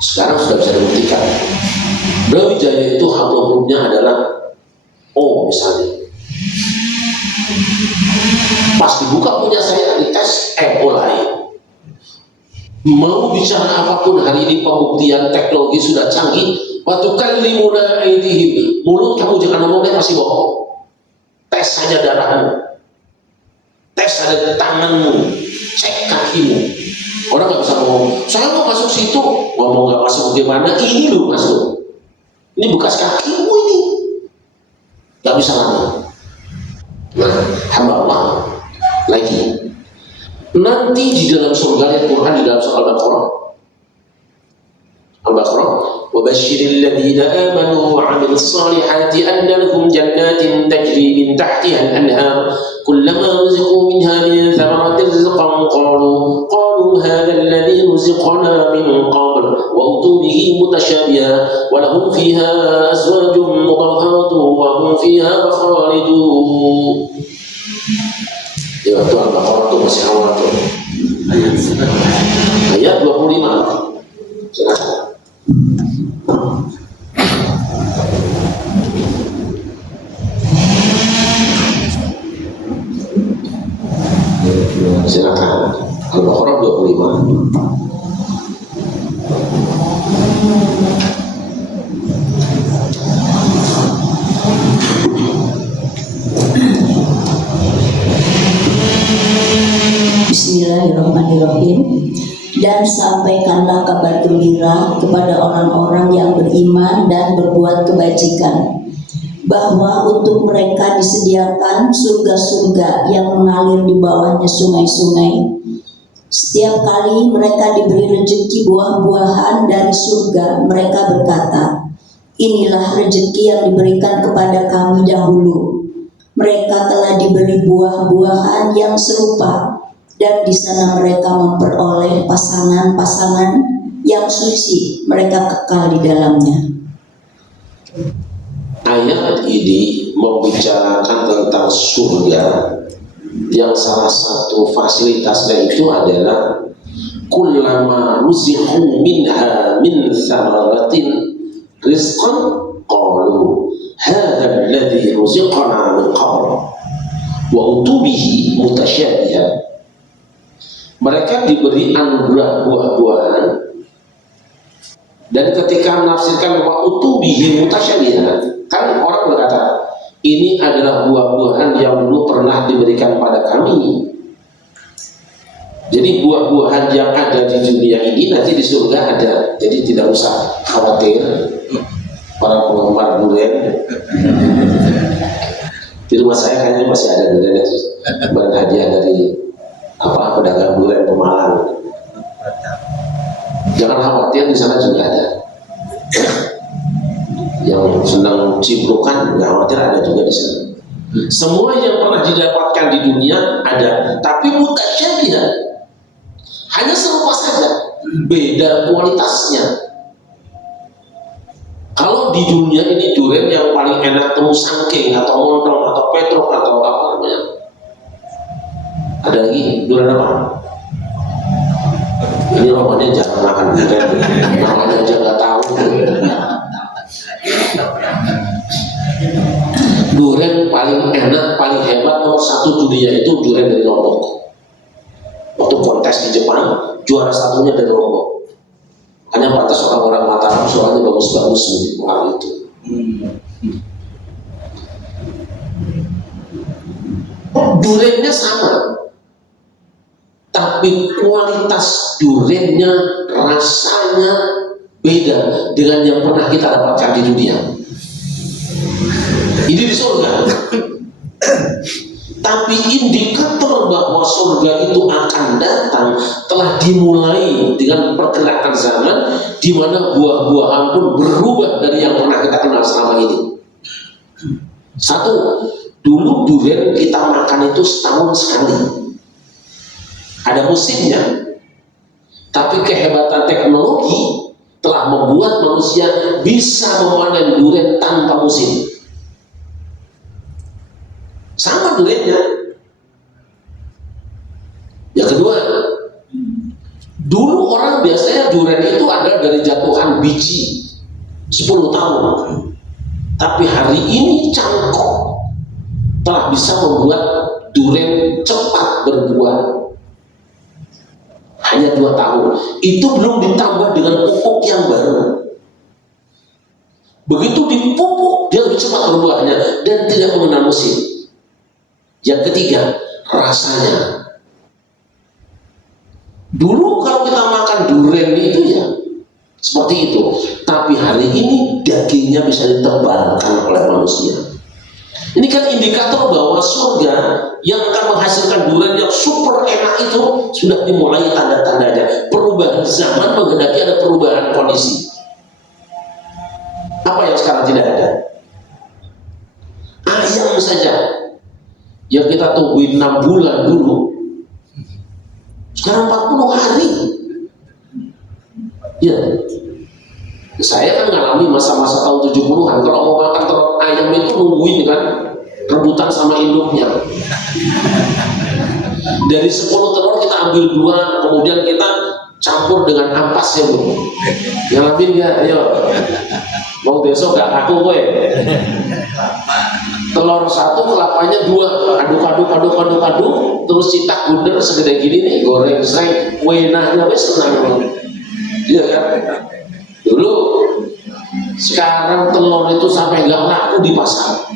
Sekarang sudah bisa dibuktikan. Brawijaya itu haplogrupnya adalah O misalnya. Pas dibuka punya saya dites O lain. Mau bicara apapun hari ini pembuktian teknologi sudah canggih. Watukallimuna aydihim. Mulut kamu jangan ngomongnya masih bohong. Tes saja darahmu, tes saja tanganmu, cek kakimu. Orang nggak bisa ngomong. Saya mau masuk situ, ngomong nggak masuk gimana? Ini loh masuk. Ini bekas kakimu ini. Nggak bisa ngomong. Nah, hamba Allah lagi. Nanti di dalam surga lihat Quran di dalam surah Al-Baqarah. Al-Baqarah. وَبَشِّرِ الَّذِينَ آمَنُوا وَعَمِلُوا الصَّالِحَاتِ أَنَّ لَهُمْ جَنَّاتٍ تَجْرِي مِنْ تَحْتِهَا الْأَنْهَارُ كُلَّمَا رُزِقُوا مِنْهَا مِنْ ثَمَرَةٍ رِزْقًا قَالُوا هَذَا الَّذِي رُزِقْنَا مِنْ قَبْلُ وَأُتُوا بِهِ مُتَشَابِهًا وَلَهُمْ فِيهَا أَزْوَاجٌ مُطَهَّرَةٌ وَهُمْ فِيهَا خَالِدُونَ. Ya, itu Al-Baqarah itu masih awal tuh. Ayat 25. Silakan. Silakan. Al-Baqarah 25. Bismillahirrahmanirrahim. Dan sampaikanlah kabar gembira kepada orang-orang yang beriman dan berbuat kebajikan, bahwa untuk mereka disediakan surga-surga yang mengalir di bawahnya sungai-sungai. Setiap kali mereka diberi rezeki buah-buahan dari surga, mereka berkata, inilah rezeki yang diberikan kepada kami dahulu. Mereka telah diberi buah-buahan yang serupa, dan di sana mereka memperoleh pasangan-pasangan yang suci, mereka kekal di dalamnya. Ayat ini membicarakan tentang surga yang salah satu fasilitasnya itu adalah kullama ruziqu minha min thamaratin rizqan qalu hadha alladhi ruziqana min qabl wa utubihi mutasyabihan. Mereka diberi anugerah buah-buahan, dan ketika menafsirkan wa utubihi mutasyabihan, kan orang berkata ini adalah buah-buahan yang dulu pernah diberikan pada kami. Jadi buah-buahan yang ada di dunia ini nanti di surga ada. Jadi tidak usah khawatir para penggemar durian. Di rumah saya kayaknya masih ada durian itu, barang hadiah dari pedagang durian Pemalang. Jangan khawatir, di sana juga ada. Yang senang ciplukan, nggak khawatir, ada juga di sana. Semua yang pernah didapatkan di dunia ada, tapi mutasyabihan, hanya serupa saja, beda kualitasnya. Kalau di dunia ini durian yang paling enak temu sangking atau montong atau petruk atau apa namanya, ada lagi durian apa? Ini namanya jangan makan durian, namanya aja nggak tahu. Durian paling enak, paling hebat nomor satu dunia itu durian dari Lombok. Waktu kontes di Jepang, juara satunya dari Lombok. Hanya pantas orang-orang Mataram soalnya bagus-bagus warna itu. Duriannya sama, tapi kualitas duriannya, rasanya beda dengan yang pernah kita dapatkan di dunia. Ini di surga. Tapi indikator bahwa surga itu akan datang telah dimulai dengan pergerakan zaman, di mana buah-buahan pun berubah dari yang pernah kita kenal selama ini. Satu, dulu durian kita makan itu setahun sekali, ada musimnya. Tapi kehebatan teknologi telah membuat manusia bisa memanen durian tanpa musim. Sama duriannya. Yang kedua, dulu orang biasanya durian itu adalah dari jatuhan biji 10 tahun. Tapi hari ini cangkok telah bisa membuat durian cepat berbuah. Hanya 2 tahun. Itu belum ditambah dengan pupuk yang baru. Begitu dipupuk, dia lebih cepat berbuahnya dan tidak mengenal musim. Yang ketiga, rasanya. Dulu kalau kita makan durian itu ya seperti itu, tapi hari ini dagingnya bisa ditebalkan oleh manusia. Ini kan indikator bahwa surga yang akan menghasilkan durian yang super enak itu sudah dimulai tanda-tandanya. Perubahan zaman menghendaki ada perubahan kondisi. Apa yang sekarang tidak ada? Ayam saja yang kita tungguin 6 bulan dulu, sekarang 40 hari. Ya, saya kan ngalami masa-masa tahun 70-an. Kalau mau makan telur ayam itu nungguin kan, rebutan sama induknya. Dari 10 telur kita ambil 2, kemudian kita campur dengan ampas ya Bu. Yang lebih ya, ayo. Mau besok gak aku gue. Telur 1, kelapanya 2, aduk, terus citak bundar segede gini nih, goreng sreng, wenahnya wes senang. Iya kan? Dulu, sekarang telur itu sampai nggak laku di pasar,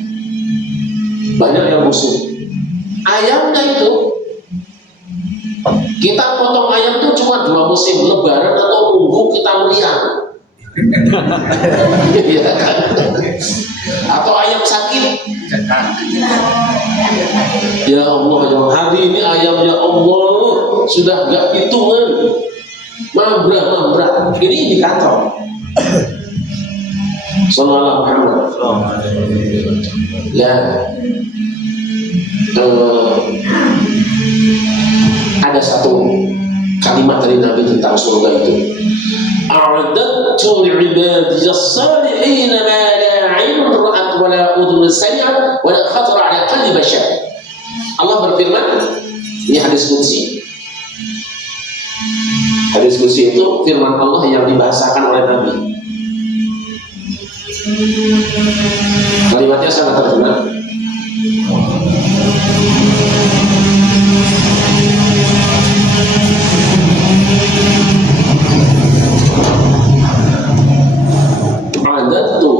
banyak yang busuk. Ayamnya itu, kita potong ayam itu cuma 2 musim, Lebaran atau Minggu kita meriang. Iya kan? Atau ayam sakit. Ya Allah, ya hari ini ayam ya Allah sudah gak hitungan, mambrah. Ini indikator. Sallallahu alaihi wasallam. Ya, ada satu kalimat dari Nabi tentang surga itu. A'adadtu li'ibadiyas salihin ma la 'ainun ra'at wa la udhun sami'at wa la khatara 'ala qalbi bashar. Allah berfirman, ini hadis qudsi. Hadis qudsi itu firman Allah yang dibahasakan oleh Nabi. Kalimatnya sangat terkenal. A'dadtu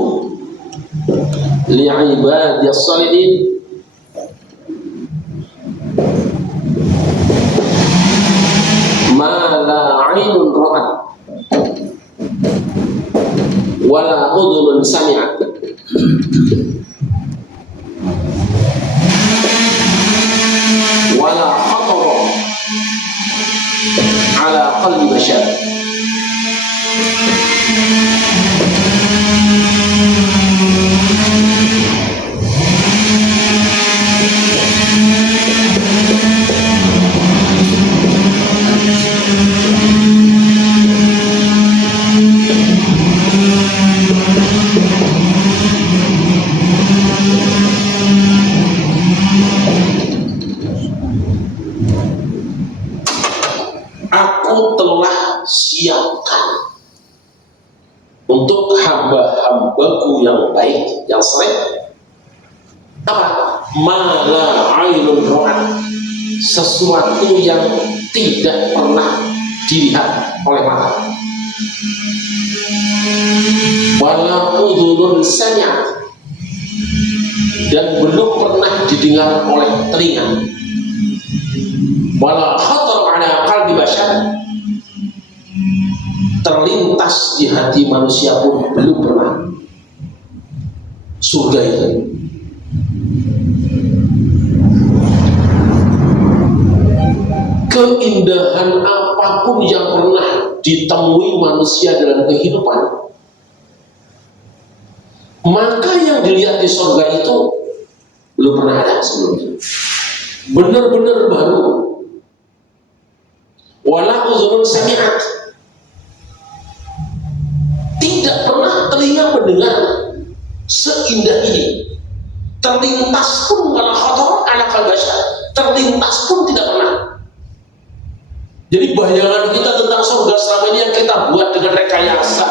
li'ibadiyas salihin ma la 'ainun ra'at wa la udhunun sami'at wa la khatara 'ala qalbi bashar. Aku telah siapkan untuk hamba-hambaku yang baik, yang saleh, apa? Ma la 'ainun ra'at, sesuatu yang tidak pernah dilihat oleh mata, wala udhunun sami'at, dan belum pernah didengar oleh telinga, wala khatar 'ala qalbi bashar, terlintas di hati manusia pun belum pernah. Surga itu keindahan apapun yang pernah ditemui manusia dalam kehidupan, maka yang dilihat di surga itu belum pernah ada sebelumnya. Benar-benar baru. Wala udhunun sami'at, tidak pernah telinga mendengar seindah ini. Terlintas pun wala khatar 'ala qalbi bashar, terlintas pun tidak pernah. Jadi bayangan kita tentang surga selama ini yang kita buat dengan rekayasa,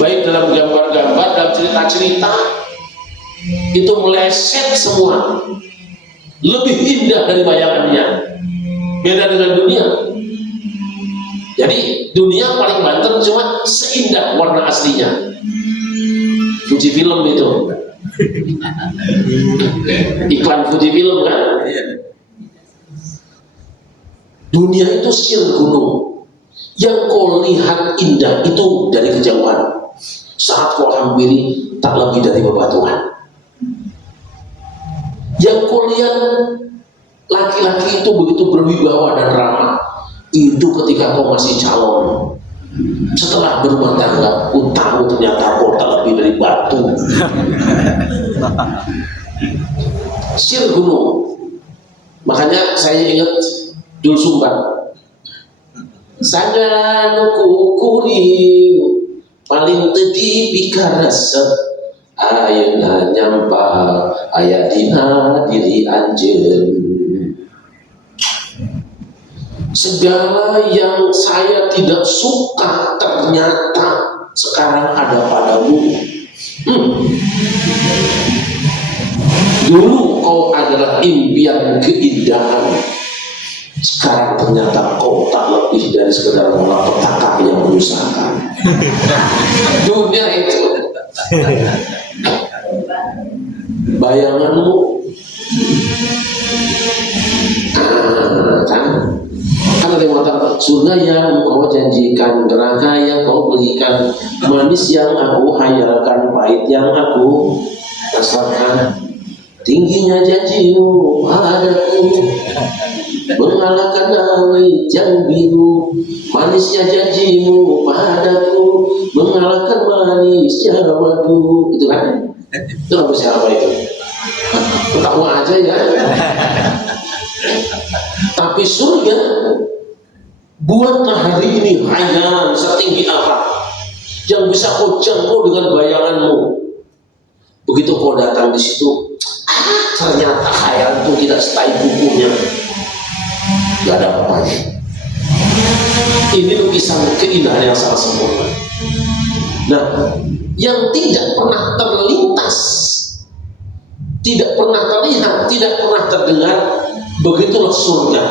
baik dalam gambar-gambar, dalam cerita-cerita, itu meleset semua. Lebih indah dari bayangannya. Beda dengan dunia. Jadi dunia paling banter cuma seindah warna aslinya. Fuji Film itu. Iklan Fuji Film kan? Dunia itu sir gunung. Yang kau lihat indah itu dari kejauhan. Saat kau hampiri tak lebih dari bebatuan. Yang kau lihat laki-laki itu begitu berwibawa dan ramah, itu ketika kau masih calon. Setelah berumah tangga, kau tahu ternyata kau tak lebih dari batu. Sir gunung. Makanya saya ingat Dul Sumban. Sangan kukuring paling tedi pikarasep ayeuna nyampa aya dina diri anjeun. Segala yang saya tidak suka ternyata sekarang ada padamu. Dulu kau adalah impian keindahan, sekarang ternyata kau tak lebih dari sekedar malapetaka yang menyusahkan. Dunia itu bayanganmu kan ada yang mengatakan surga yang kau janjikan, neraka yang kau berikan, manis yang aku hayalkan, pahit yang aku rasakan, tingginya janjimu padaku mengalahkan langit yang biru, manisnya janjimu padaku mengalahkan manisnya madu. Itu kan? Itu lagu siapa itu? Ketawa aja ya. Tapi surga, buatlah hari ini hayalan setinggi apa yang bisa kau jangkau dengan bayanganmu. Begitu kau datang di situ, ternyata khayal itu tidak setai bukunya, nggak ada apa-apanya. Ini lukisan keindahan yang sangat sempurna. Nah, yang tidak pernah terlintas, tidak pernah terlihat, tidak pernah terdengar, begitulah surga.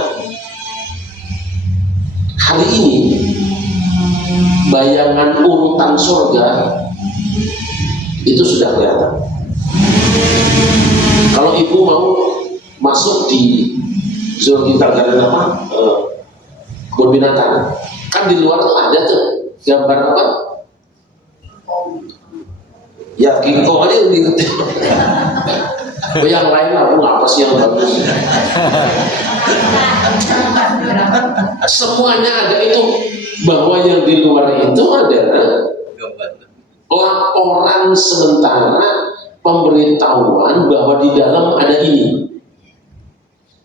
Hari ini bayangan urutan surga itu sudah kelihatan. Kalau ibu mau masuk di Zoological Garden kebun binatang, kan di luar tuh ada tuh gambar apa? Ya King Kong aja udah ngerti. Yang lain aku ngapa sih yang bagus? Semuanya ada itu, bahwa yang di luar itu adalah laporan sementara, pemberitahuan bahwa di dalam ada ini.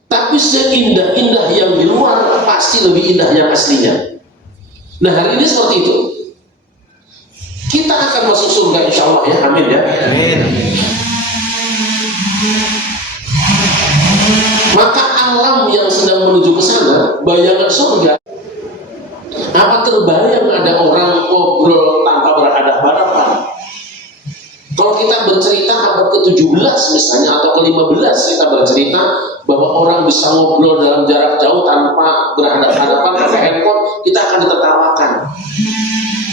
Tapi seindah-indah yang di luar pasti lebih indah yang aslinya. Nah, hari ini seperti itu. Kita akan masuk surga insya Allah ya, amin ya. Amin. Maka alam yang sedang menuju ke sana, bayangan surga. Apa terbayang ada orang ngobrol tanpa berhadapan-hadapan? Kalau kita bercerita abad ke-17 misalnya atau ke-15, kita bercerita bahwa orang bisa ngobrol dalam jarak jauh tanpa berhadapan-hadapan pakai handphone, kita akan ditertawakan.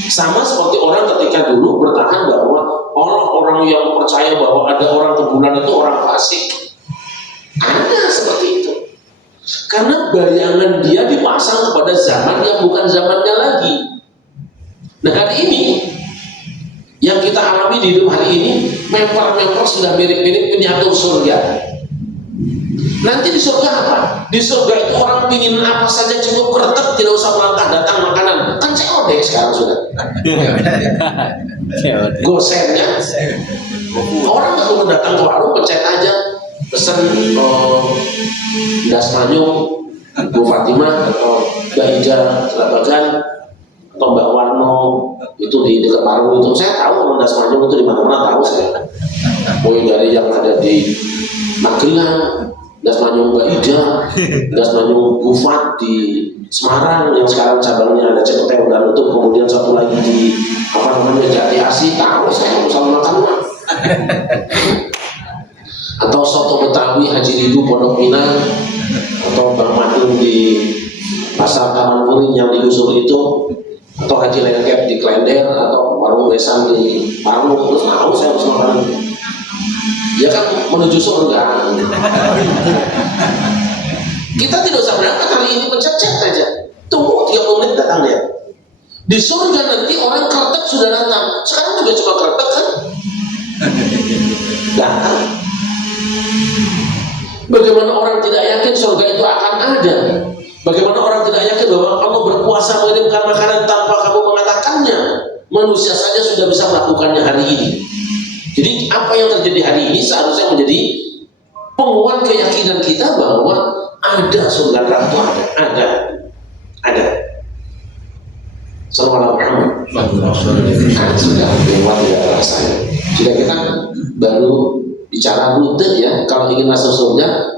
Sama seperti orang ketika dulu bertahan bahwa orang-orang yang percaya bahwa ada orang ke bulan itu orang fasik. Ada seperti itu. Karena bayangan dia dipasang kepada zaman yang bukan zamannya lagi. Nah, hari ini yang kita alami di hidup hari ini, memper-memper sudah mirip-mirip miniatur surga. Nanti di surga apa? Di surga itu orang pingin apa saja cukup keretek, tidak usah melangkah datang makanan. Kan COD sekarang sudah. Gosennya. Orang nggak mau datang ke warung, pencet aja, pesen das manyung, Bu Fatimah atau Mbak Ida Selabagan atau Mbak Warno itu di dekat warung itu. Saya tahu kalau das manyung itu di mana-mana tahu saya. Mulai dari yang ada di Magelang, das manyung Mbak Ida, das manyung Bufat di Semarang yang sekarang cabangnya ada Cipete dan untuk kemudian satu lagi di apa namanya Jati Asih, tahu saya sama makannya. Atau soto Betawi Haji Ridu Pondok Pinang atau Bang Madun di Pasar Taman Kuring yang digusur itu, atau Haji Lengkep di Klender atau warung besan di Parung, terus tahu saya harus makan. Ya kan menuju surga. Kita tidak usah berangkat hari ini, pencet-cet saja. Tunggu 30 menit datang dia. Di surga nanti orang kretek sudah datang. Sekarang juga cuma kretek kan? Datang. Bagaimana orang tidak yakin surga itu akan ada? Bagaimana orang tidak yakin bahwa Allah berkuasa mengirimkan makanan tanpa kamu mengatakannya? Manusia saja sudah bisa melakukannya hari ini. Jadi apa yang terjadi hari ini seharusnya menjadi penguat keyakinan kita bahwa ada surga neraka itu ada. Sallallahu alaihi wasallam. Sudah penguat tidak terasa. Sudah kita baru bicara rute ya. Kalau ingin masuk surga,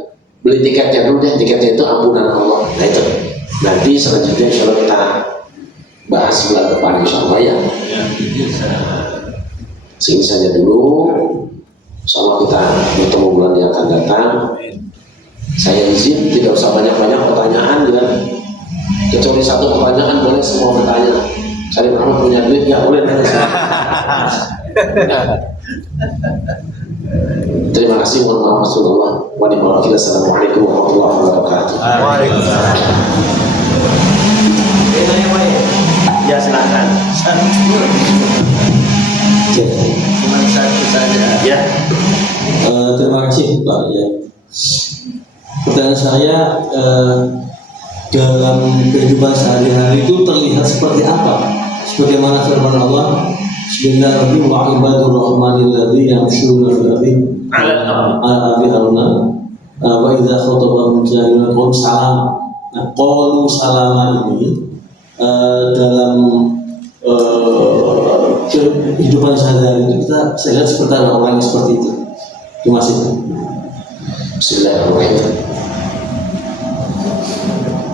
beli tiketnya dulu deh. Tiketnya itu ampunan Allah. Nah itu. Nanti selanjutnya insya Allah kita bahas bulan depan insya Allah ya. Sini saja dulu. Insya Allah kita bertemu bulan yang akan datang. Saya izin tidak usah banyak-banyak pertanyaan ya. Kecuali satu pertanyaan boleh semua bertanya. Saya Muhammad punya duit nggak boleh. Terima kasih. Wassalamualaikum warahmatullahi wabarakatuh. Waalaikumsalam. Ya silakan. Cuma satu saja. Ya. Terima kasih Pak. Ya. Pertanyaan saya, dalam kehidupan sehari-hari itu terlihat seperti apa? Sebagaimana firman Allah, Bismillahirrahmanirrahim, wa ibadur rahmanil ladzi yamshuna fil ardi ala hauna wa idza khatabahum jahilun qalu salam. Nah, qalu salama ini dalam kehidupan sehari-hari itu saya lihat seperti orang yang seperti itu. Terima kasih. Bismillahirrahmanirrahim.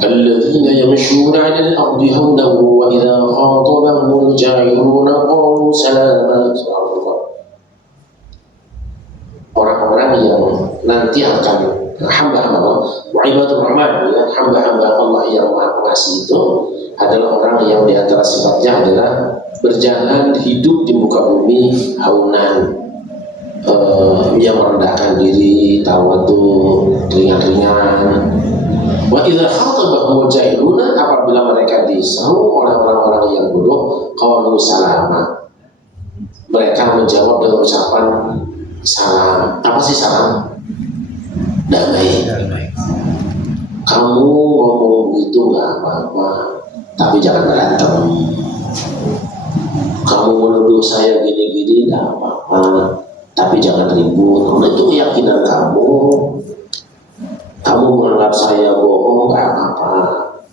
الذين يمشون على الأرض هونا وإذا خاطبهم الجاهلون قالوا سلاما. Orang-orang yang nanti akan hamba-hamba Allah, ibadur rahman, ya, hamba-hamba Allah yang Maha Pengasih itu adalah orang yang di antara sifatnya adalah berjalan hidup di muka bumi haunan, yang merendahkan diri, tawadu, ringan-ringan. Wa idza khatabahum jahiluna, apabila mereka diseru oleh orang-orang yang bodoh, qalu salama, mereka menjawab dengan ucapan salam. Apa sih salam? Damai. Kamu ngomong begitu nggak apa-apa, tapi jangan berantem. Kamu menuduh saya gini-gini nggak apa-apa, tapi jangan ribut. Karena itu keyakinan kamu. Kamu menganggap saya bohong nggak apa-apa,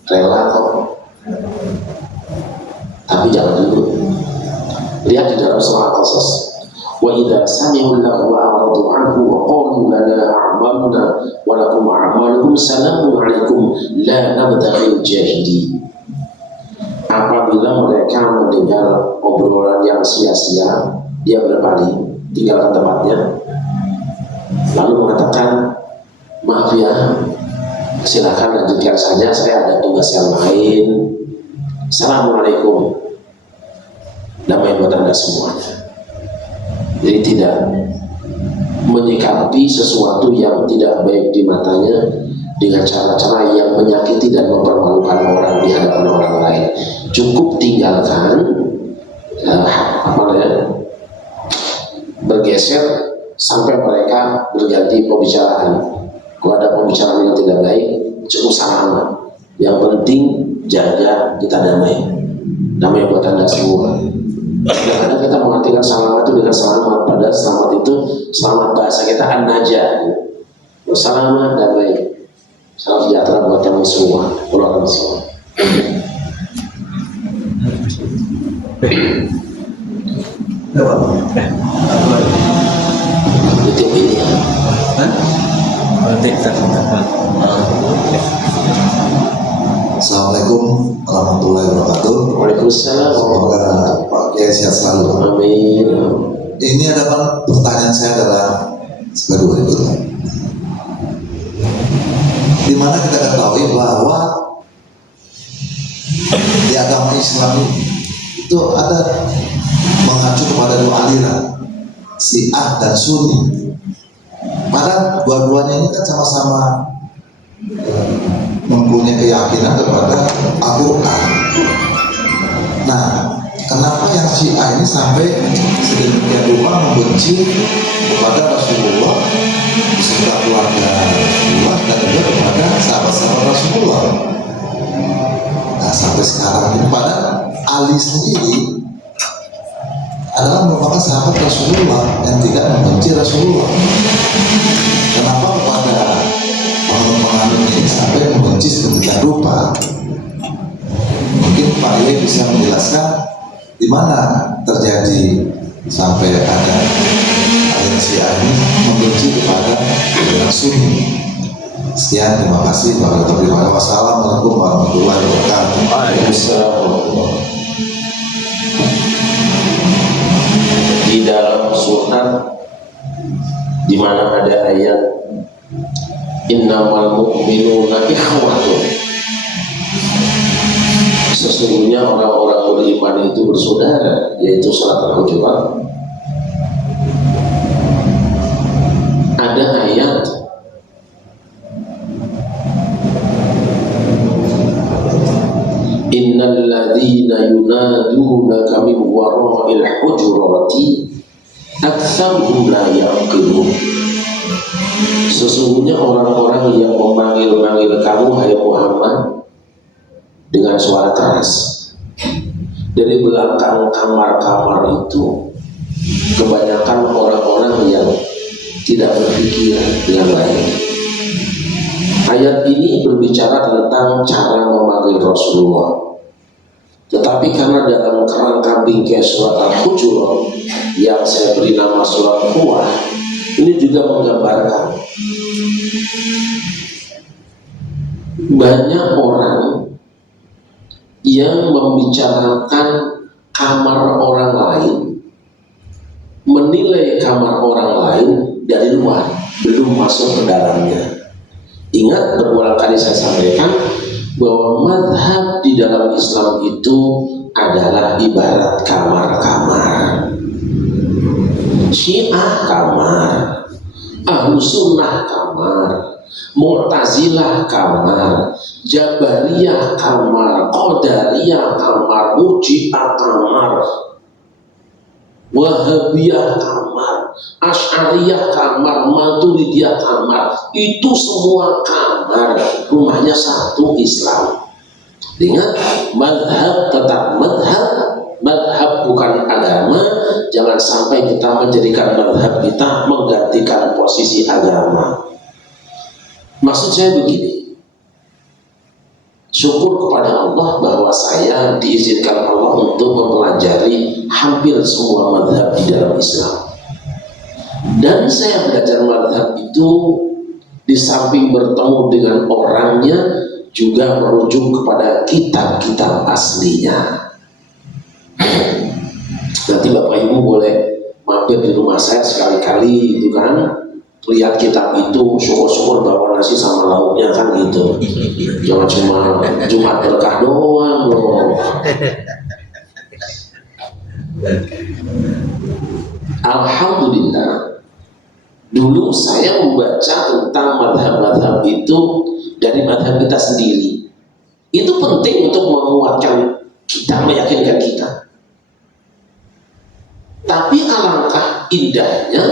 rela kok, tapi jangan ribut. Lihat di dalam surah Al-Qasas. Wa idza sami'u lahu a'radu 'anhu wa qalu lana a'maluna wa lakum a'malukum salamun 'alaikum la nabtaghil jahili. Apabila mereka mendengar obrolan yang sia-sia, dia berpaling, tinggalkan tempatnya, lalu mengatakan, maaf ya, silakan lanjutkan saja, saya ada tugas yang lain. Assalamualaikum, damai buat Anda semuanya. Jadi tidak menyikapi sesuatu yang tidak baik di matanya dengan cara-cara yang menyakiti dan mempermalukan orang di hadapan orang lain. Cukup tinggalkan, bergeser sampai mereka berganti pembicaraan. Kalau ada pembicaraan yang tidak baik, cukup salam. Yang penting jaga kita damai. Damai buat Anda semua. Kadang-kadang kita mengartikan selamat itu dengan selamat, padahal selamat itu selamat bahasa kita an-najah. Selamat damai. Salam sejahtera buat kami semua. Waalaikumsalam semua. Itu ini ya. Assalamualaikum warahmatullahi wabarakatuh. Waalaikumsalam. Semoga Pak Kiai sehat selalu. Amin. Ini adalah pertanyaan saya adalah sebagai berikut. Di mana kita ketahui bahwa di agama Islam itu ada mengacu kepada dua aliran, Syiah dan Sunni. Padahal dua-duanya ini kan sama-sama mempunyai keyakinan kepada Al-Quran. Nah, kenapa yang Syiah ini sampai sedemikian rupa membenci kepada Rasulullah beserta keluarga Rasulullah dan juga kepada sahabat-sahabat Rasulullah? Nah, sampai sekarang ini padahal Ali sendiri adalah merupakan sahabat Rasulullah yang tidak membenci Rasulullah. Kenapa kepada penganut ini sampai membenci sedemikian rupa? Mungkin Pak Kiai bisa menjelaskan di mana terjadi sampai ada aliansi ini membenci kepada aliran Sunni. Sekian, terima kasih. Wassalamualaikum warahmatullahi wabarakatuh. Waalaikumsalam. Di dalam surat di mana ada ayat innamal mu'minuna ikhwatun, sesungguhnya orang-orang beriman itu bersaudara, yaitu surat Al-Hujurat. Ada ayat innal ladzina yunadunaka min wara'il hujurati aktsaruhum la ya'qilun. Sesungguhnya orang-orang yang memanggil-manggil kamu hai Muhammad dengan suara keras dari belakang kamar-kamar itu, kebanyakan orang-orang yang tidak berpikir dengan baik. Ayat ini berbicara tentang cara memanggil Rasulullah. Tetapi karena dalam kerangka bingkai surat Al-Hujurat yang saya beri nama surat Quwah, ini juga menggambarkan banyak orang yang membicarakan kamar orang lain, menilai kamar orang lain dari luar, belum masuk ke dalamnya. Ingat, berulang kali saya sampaikan bahwa mazhab di dalam Islam itu adalah ibarat kamar-kamar. Syiah kamar, Ahlus Sunnah kamar, Mu'tazilah kamar, Jabariyah kamar, Qadariyah kamar, Murji'ah kamar, Wahabiyah kamar, Asy'ariyah kamar, Maturidiyah kamar. Itu semua kamar, rumahnya satu, Islam. Ingat, madhab tetap madhab, madhab bukan agama. Jangan sampai kita menjadikan madhab kita menggantikan posisi agama. Maksud saya begini, syukur kepada Allah bahwa saya diizinkan Allah untuk mempelajari hampir semua madhab di dalam Islam. Dan saya belajar madhab itu di samping bertemu dengan orangnya, juga merujuk kepada kitab-kitab aslinya. Nanti Bapak Ibu boleh mampir di rumah saya sekali-kali gitu kan, lihat kitab itu, syukur-syukur bawa nasi sama lauknya kan gitu. Jangan cuma Jumat berkah doang loh. Alhamdulillah, dulu saya membaca tentang madhab-madhab itu dari madhab kita sendiri. Itu penting untuk menguatkan kita, meyakinkan kita. Tapi alangkah indahnya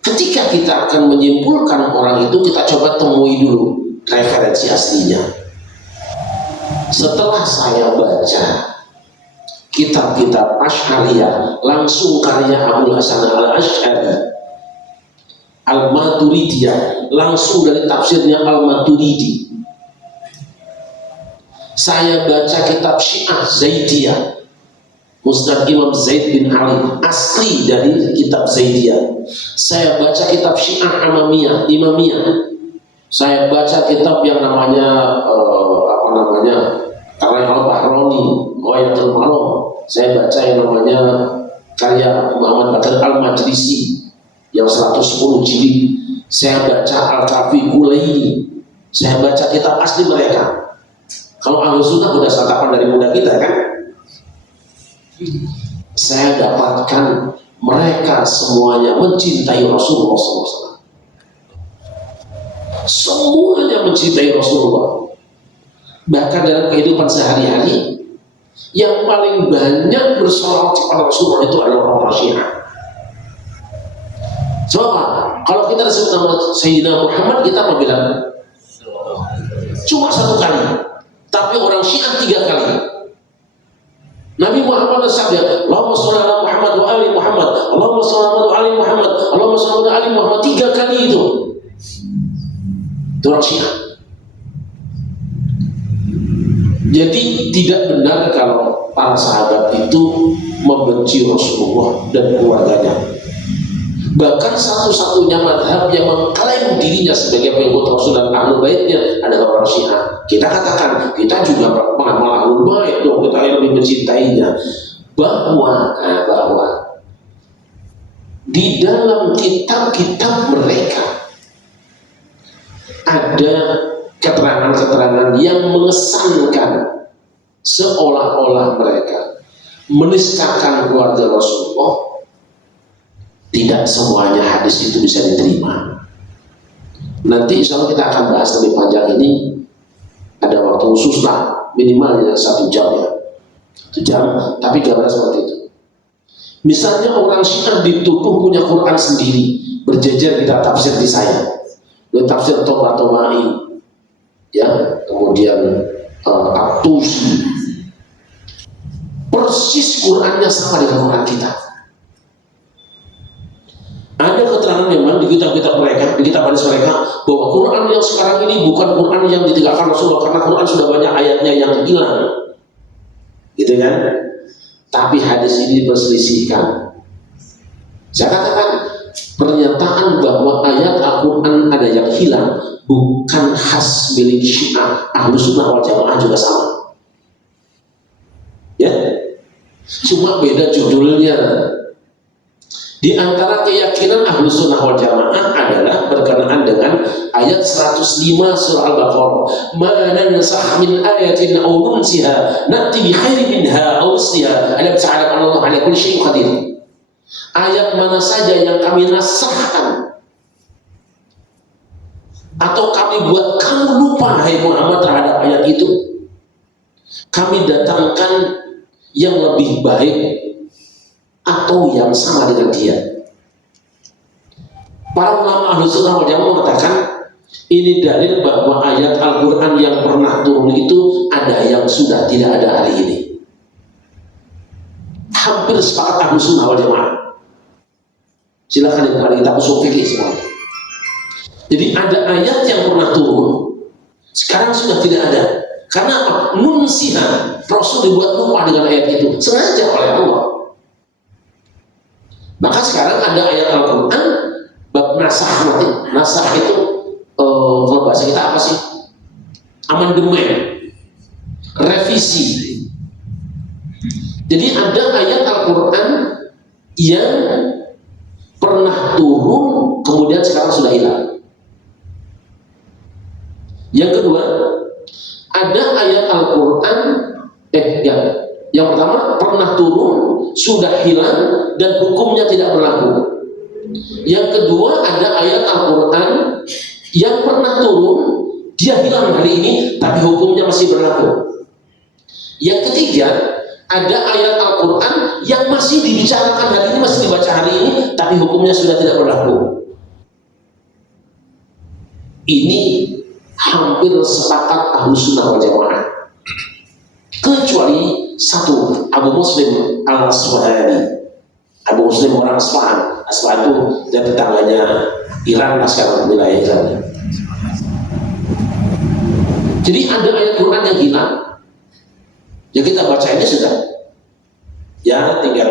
ketika kita akan menyimpulkan orang itu, kita coba temui dulu referensi aslinya. Setelah saya baca kitab-kitab Asy'ariyah, langsung karya Abul Hasan Al-Asy'ari, Al-Maturidiyah, langsung dari tafsirnya Al-Maturidi. Saya baca kitab Syiah Zaidiyah, Musnad Imam Zaid bin Ali, asli dari kitab Zaidiyah. Saya baca kitab Syiah Imamiyah. Saya baca kitab yang namanya karya Al-Bahroni, Ghayatul Maram. Saya baca yang namanya karya Muhammad Bakar Al-Majlisi yang 110 jilid. Saya baca Al-Kafi Kulaini. Saya baca kitab asli mereka. Kalau Ahlus Sunnah udah santapan dari muda kita kan. Saya dapatkan mereka semuanya mencintai Rasulullah SAW. Semuanya mencintai Rasulullah. Bahkan dalam kehidupan sehari-hari, yang paling banyak bersolawat kepada Rasulullah itu adalah orang Syiah. Coba, kalau kita disebut nama Sayyidina Muhammad, kita apa bilang? Cuma 1 kali. Tapi orang Syiah 3 kali. Nabi Muhammad bersabda, Allahumma sholli ala Muhammad wa ali Muhammad, Allahumma sholli ala ali Muhammad, Allahumma sholli ala ali Muhammad, 3 kali itu. Itu orang Syiah. Jadi tidak benar kalau para sahabat itu membenci Rasulullah dan keluarganya. Bahkan satu-satunya madhab yang mengklaim dirinya sebagai pengikut Rasul dan ahlu baitnya adalah orang Syiah. Kita katakan, kita juga mengamal ahlu bait dong, kita yang lebih mencintainya. Bahwa di dalam kitab-kitab mereka ada keterangan-keterangan yang mengesankan seolah-olah mereka menistakan keluarga Rasulullah. Tidak semuanya hadis itu bisa diterima. Nanti insya Allah kita akan bahas lebih panjang ini. Ada waktu khusus lah, minimalnya 1 jam ya. 1 jam, tapi gambar seperti itu. Misalnya orang Syiah dituduh punya Quran sendiri, berjejer kita tafsir di saya. Tafsir Toba-Tobai, ya, kemudian At-Tusi. Persis Qurannya sama dengan Quran kita. Ada keterangan memang di kitab-kitab mereka, di kitab hadis mereka, bahwa Quran yang sekarang ini bukan Quran yang ditinggalkan Rasulullah, karena Quran sudah banyak ayatnya yang hilang. gitu kan? Tapi hadis ini diperselisihkan. Saya katakan pernyataan bahwa ayat Al-Quran ada yang hilang bukan khas milik Syiah. Ahlus Sunnah wal Jamaah juga sama. Ya, cuma beda judulnya. Di antara keyakinan Ahlus Sunnah wal Jamaah adalah berkenaan dengan ayat 105 surah Al-Baqarah. Ma nansakh min ayatin aw nunsiha na'ti bi khairin minha aw misliha alam ta'lam anna Allah 'ala kulli syai'in qadir. Ayat mana saja yang kami nasahkan atau kami buat kamu lupa, hai Muhammad, terhadap ayat itu, kami datangkan yang lebih baik atau yang sama dengan dia. Para ulama Ahlus Sunnah wal Jamaah mengatakan ini dalil bahwa ayat Al-Quran yang pernah turun itu ada yang sudah tidak ada hari ini. Hampir sepakat Ahlus Sunnah wal Jamaah. Silakan dibuka kitab ushul fikih semua. Jadi ada ayat yang pernah turun, sekarang sudah tidak ada. Karena apa? Nunsiha, Rasul dibuat lupa dengan ayat itu sengaja oleh Allah. Maka sekarang ada ayat Al-Quran bab nasakh nanti. Nasakh itu kalau bahasa kita apa sih? Amandemen, revisi. Jadi ada ayat Al-Quran yang pernah turun kemudian sekarang sudah hilang. Yang kedua, ada ayat Al-Quran yang pertama pernah turun sudah hilang dan hukumnya tidak berlaku. Yang kedua, ada ayat Al-Quran yang pernah turun, dia hilang hari ini tapi hukumnya masih berlaku. Yang ketiga, ada ayat Al-Quran yang masih dibicarakan hari ini, masih dibaca hari ini, tapi hukumnya sudah tidak berlaku. Ini hampir sepakat Ahlus Sunnah wal Jamaah, kecuali satu, Abu Muslim Al-Asfahani. Abu Muslim orang Asfahan. Asfahan itu dari tetangganya Iran lah sekarang wilayah Iran. Jadi ada ayat Quran yang hilang. Ya kita baca ini sudah, ya tinggal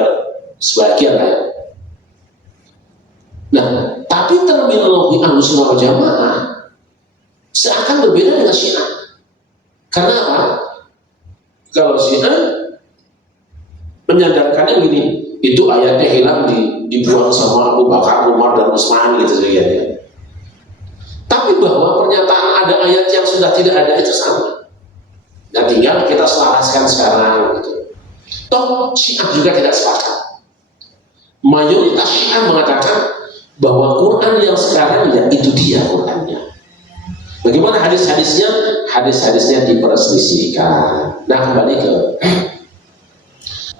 sebagian lah. Nah, tapi terminologi Ahlus Sunnah wal Jamaah seakan berbeda dengan Syiah. Karena apa? Kalau Syiah menyadarkannya begini, itu ayatnya hilang dibuang sama Abu Bakar, Umar dan Utsman gitu saja. Tapi bahwa pernyataan ada ayat yang sudah tidak ada itu sama. Nah, tinggal kita selaraskan sekarang gitu. Toh Syiah juga tidak sepakat. Mayoritas Syiah mengatakan bahwa Quran yang sekarang ya itu dia Qurannya. Bagaimana hadis-hadisnya? Hadis-hadisnya diperselisihkan. Nah, kembali ke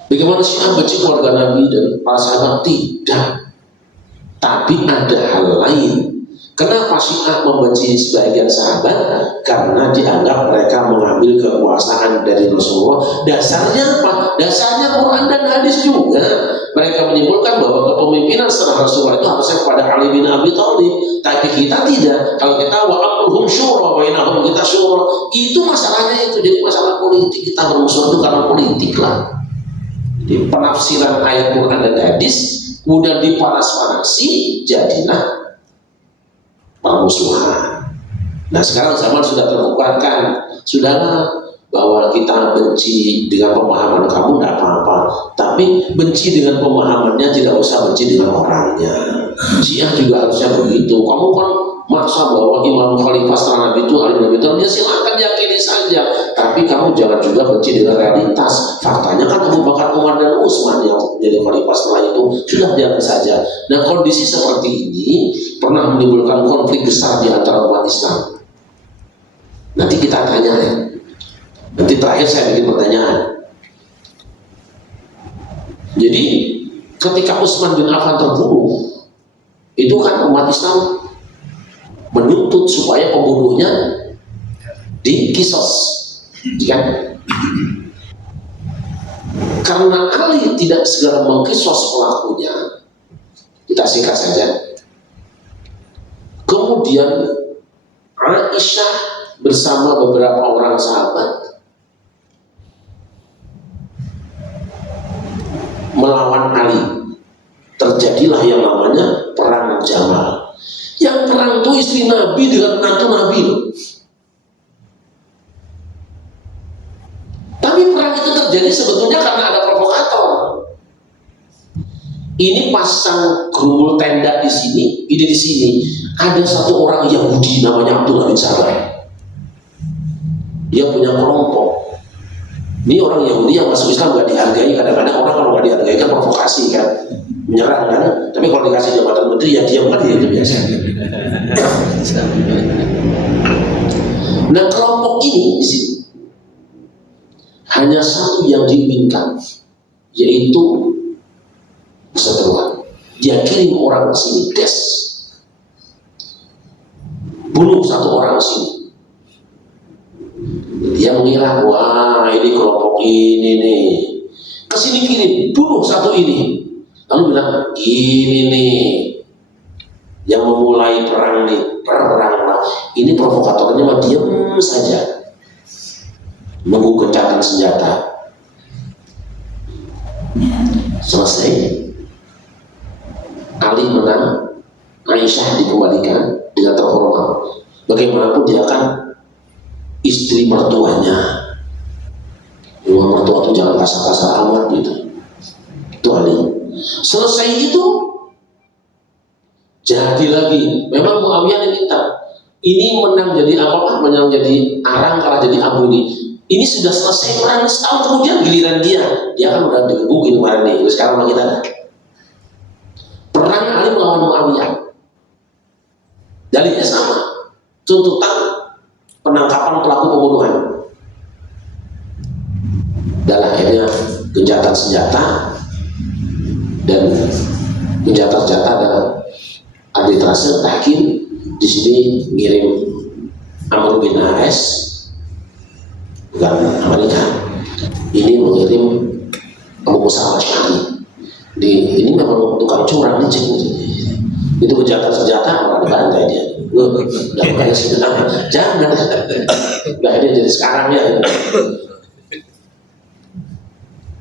bagaimana Syiah benci keluarga Nabi dan para sahabat? Tidak. Tapi ada hal lain. Kenapa Syiah membenci sebagian sahabat? Karena dianggap mereka mengambil kekuasaan dari Rasulullah. Dasarnya apa? Dasarnya Quran dan hadis juga. Mereka menyimpulkan bahwa kepemimpinan setelah Rasulullah itu harusnya kepada Ali bin Abi Thalib. Tapi kita tidak. Kalau kita wa amruhum syura bainahum, kita syura. Itu masalahnya itu. Jadi masalah politik. Kita bermusuh itu karena politik lah. Di penafsiran ayat Quran dan hadis udah dipanas-panasi, jadilah permusuhan. Nah, sekarang zaman sudah terbukakan, sudahlah bahwa kita benci dengan pemahaman kamu tidak apa-apa, tapi benci dengan pemahamannya, tidak usah benci dengan orangnya. Syiah juga harusnya begitu. Kamu kan maksa bahwa Imam Khalifah setelah Nabi itu Ali bin Abi Thalib, ya silakan yakini saja, tapi kamu jangan juga benci dengan realitas. Faktanya kan Abu Bakar, Umar dan Utsman yang menjadi Khalifah setelah itu, sudah biarkan saja. Nah, kondisi seperti ini pernah menimbulkan konflik besar di antara umat Islam. Nanti kita tanya ya. Nanti terakhir saya bikin pertanyaan. Jadi ketika Utsman bin Affan terbunuh, itu kan umat Islam menuntut supaya pembunuhnya dikisos, kan? Karena Ali tidak segera mengkisos pelakunya, kita singkat saja. Kemudian Aisyah bersama beberapa orang sahabat terjadi sebetulnya karena ada provokator. Ini pasang gerumbul tenda di sini, ini di sini. Ada satu orang Yahudi namanya Abdullah bin Salam. Dia punya kelompok. Ini orang Yahudi yang masuk Islam gak dihargai. Kadang-kadang orang kalau gak dihargai kan provokasi kan, menyerang kan. Tapi kalau dikasih jabatan menteri ya diam kan, itu biasa. Nah, kelompok ini di sini hanya satu yang diinginkan, yaitu perseteruan. Dia kirim orang ke sini, bunuh satu orang di sini. Dia mengira, wah ini kelompok ini nih, kesini kirim, bunuh satu ini. Lalu bilang, ini nih yang memulai perang nih, perang. Ini provokatornya mah diam saja, nunggu gencatan senjata. Selesai, Ali menang, Aisyah dikembalikan dengan terhormat. Bagaimanapun dia kan istri mertuanya. Rumah mertua itu jangan kasar-kasar amat gitu. Itu Ali. Selesai itu jadi lagi. Memang Muawiyah yang minta. Ini menang jadi apa? Menang jadi arang, kalah jadi abu nih. Ini sudah selesai perang setahun kemudian giliran dia. Dia kan udah digebukin kemarin nih. Sekarang kita ada. Perang Ali melawan Muawiyah. Dalilnya sama. Tuntutan penangkapan pelaku pembunuhan. Dan akhirnya gencatan senjata dan gencatan senjata dan arbitrase tahkim di sini ngirim Amr bin As, bukan Amerika. Ini mengirim Abu Musa al-Ash'ari. Ini memang tukang curang nih, itu gencatan senjata orang bantai dia. Jangan nggak ada jadi sekarang ya.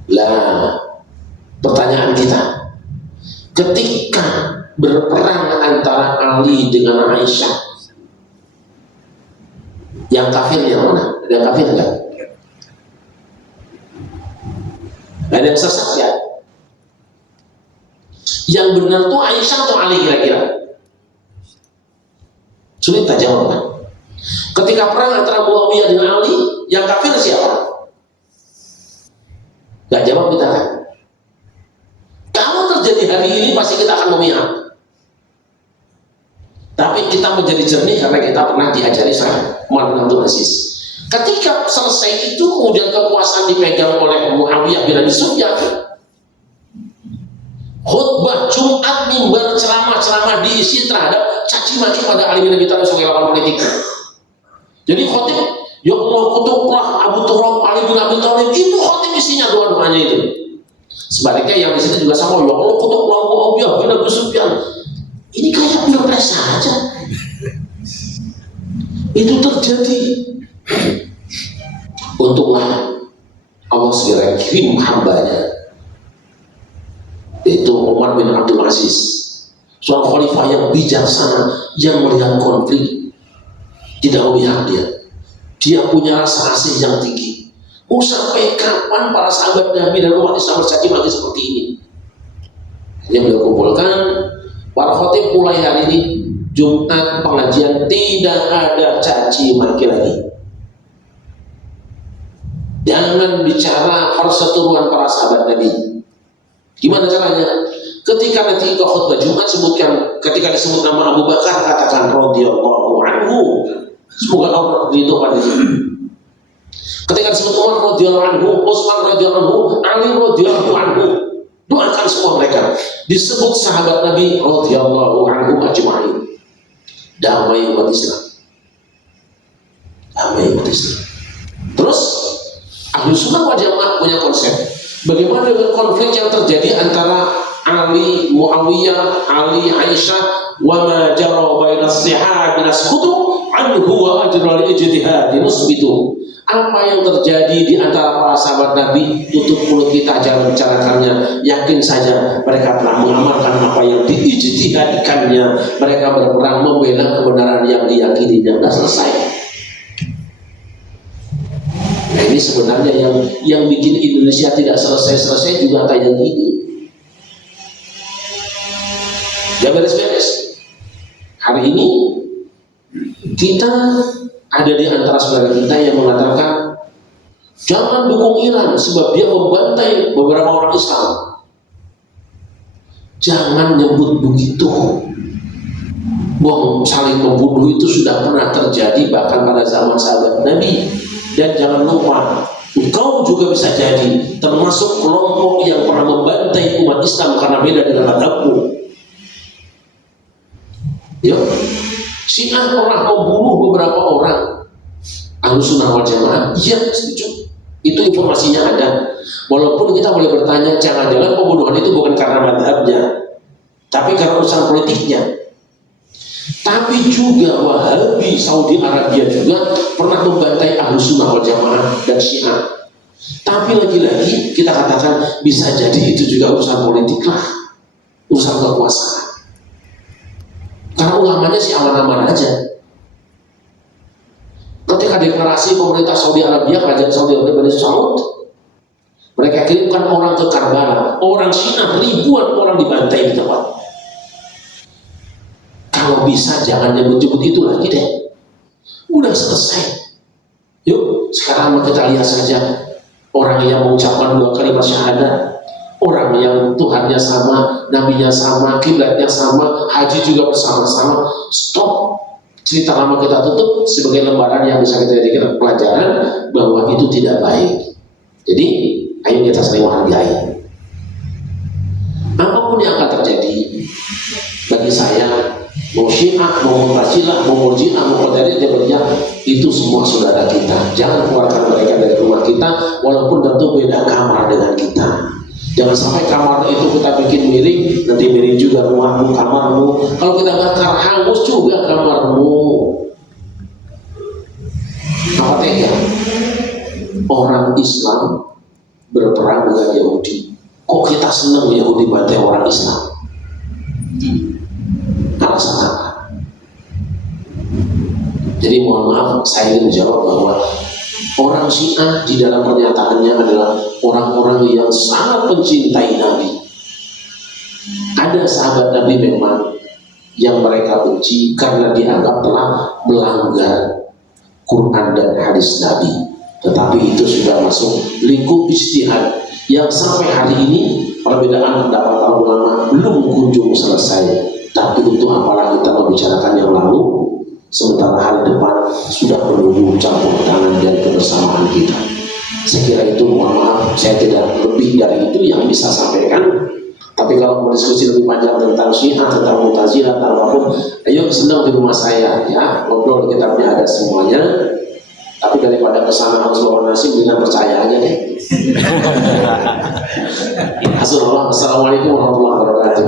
Lah, pertanyaan kita, ketika berperang antara Ali dengan Aisyah, yang kafir yang mana? Ada yang kafir nggak? Ada yang sesat ya? Yang benar tuh Aisyah atau Ali kira-kira? Sulit tak jawab kan? Ketika perang antara Muawiyah dengan Ali, yang kafir siapa? Gak jawab kita kan? Kalau terjadi hari ini pasti kita akan memihak. Tapi kita menjadi jernih karena kita pernah diajari sama Umar bin Abdul Aziz. Ketika selesai itu kemudian kekuasaan dipegang oleh Muawiyah bin Abi Sufyan. Khutbah Jumat, mimbar, ceramah diisi terhadap caci maki pada Ali bin Abi Thalib sebagai lawan politik. Jadi khotib, ya Allah kutublah Abu Turab Ali bin Abi Thalib, itu khotib isinya doa-doanya itu. Sebaliknya yang di situ juga sama, ya Allah kutublah Muawiyah bin Abi Sufyan. Ini kayak pilpres saja. Itu terjadi. Untunglah Allah segera kirim hambanya, yaitu Umar bin Abdul Aziz, seorang khalifah yang bijaksana, yang melihat konflik tidak memihak dia. Dia punya rasa asih yang tinggi. Mau sampai kapan para sahabat Nabi dan umat Islam bercaci maki seperti ini? Dia beliau kumpulkan para khotib, mulai hari ini Jumat pengajian tidak ada caci maki lagi. Jangan bicara perseteruan para sahabat Nabi. Gimana caranya? Ketika nanti ke khutbah Jumat sebutkan, ketika disebut nama Abu Bakar katakan radhiyallahu anhu. Semoga Allah ridho pada dia. Ketika disebut Umar radhiyallahu anhu, Utsman radhiyallahu anhu, Ali radhiyallahu anhu, doakan semua mereka. Disebut sahabat Nabi radhiyallahu anhu ajma'in. Damai umat Islam. Damai umat Islam. Terus Ahlus Sunnah wal Jamaah punya konsep. Bagaimana dengan konflik yang terjadi antara Ali, Muawiyah, Ali, Aisyah, wa ma jara baina as-sihab nasqutu anhu wa ajra al-ijtihad nusbitu. Apa yang terjadi di antara para sahabat Nabi, tutup mulut kita jangan bicarakannya. Yakin saja mereka telah mengamalkan apa yang diijtihadkannya. Mereka berperang membela kebenaran yang diyakininya. Sudah selesai. Nah, ini Ini sebenarnya yang bikin Indonesia tidak selesai-selesai juga kayak gini. Gak beres-beres. Hari ini kita ada di antara saudara kita yang mengatakan jangan dukung Iran sebab dia membantai beberapa orang Islam. Jangan nyebut begitu. Wong saling membunuh itu sudah pernah terjadi bahkan pada zaman sahabat Nabi. Dan jangan lupa, engkau juga bisa jadi termasuk kelompok yang pernah membantai umat Islam karena beda dengan madhabmu. Yuk, Syiah pernah membunuh beberapa orang. Ahlussunnah wal Jamaah, iya setuju. Itu informasinya ada. Walaupun kita boleh bertanya, jangan-jangan pembunuhan itu bukan karena madhabnya, tapi karena urusan politiknya. Tapi juga Wahabi Saudi Arabia juga pernah membantai Ahlussunnah wal Jamaah dan Syiah. Tapi lagi-lagi kita katakan bisa jadi itu juga urusan politik lah, urusan kekuasaan. Karena ulamanya sih aman-aman aja. Ketika deklarasi pemerintah Saudi Arabia, kerajaan Saudi Arabia Bani Saud, mereka kirimkan orang ke Karbala, orang Syiah ribuan orang dibantai di tempat. Kalau bisa jangan nyebut-nyebut itu lagi deh. Udah selesai. Yuk, sekarang kita lihat saja orang yang mengucapkan 2 kalimat syahadat, orang yang Tuhannya sama, nabinya sama, kiblatnya sama, haji juga bersama-sama. Stop. Cerita lama kita tutup sebagai lembaran yang bisa kita jadikan pelajaran bahwa itu tidak baik. Jadi, ayo kita saling menghargai. Apapun yang akan terjadi, bagi saya, mau Syiah, mau Mu'tazilah, mau Murji'ah, mau Qadariyah, Jabariyah, itu semua saudara kita. Jangan keluarkan mereka dari rumah kita, walaupun tentu beda kamar dengan kita. Jangan sampai kamar itu kita bikin miring, nanti miring juga rumahmu, kamarmu. Kalau kita bakar, hangus juga kamarmu. Apa tega? Orang Islam berperang dengan Yahudi. Kok kita senang Yahudi bantai orang Islam? Alasan apa? Jadi mohon maaf, saya ingin menjawab bahwa orang Syiah di dalam pernyataannya adalah orang-orang yang sangat mencintai Nabi. Ada sahabat Nabi memang yang mereka benci karena dianggap telah melanggar Quran dan hadis Nabi. Tetapi itu sudah masuk lingkup ijtihad yang sampai hari ini perbedaan pendapat para ulama belum kunjung selesai. Tapi untuk apalah kita membicarakan yang lalu, sementara hari depan sudah menunggu campur tangan dan kebersamaan kita. Saya kira itu, mohon maaf, saya tidak lebih dari itu yang bisa sampaikan. Tapi kalau mau diskusi lebih panjang tentang Syiah, tentang Mu'tazilah, tentang apapun, ayo senang di rumah saya, ya, ngobrol, kitabnya ada semuanya. Tapi daripada kesana harus bawa nasi, dengan percaya aja deh. Assalamualaikum warahmatullahi wabarakatuh.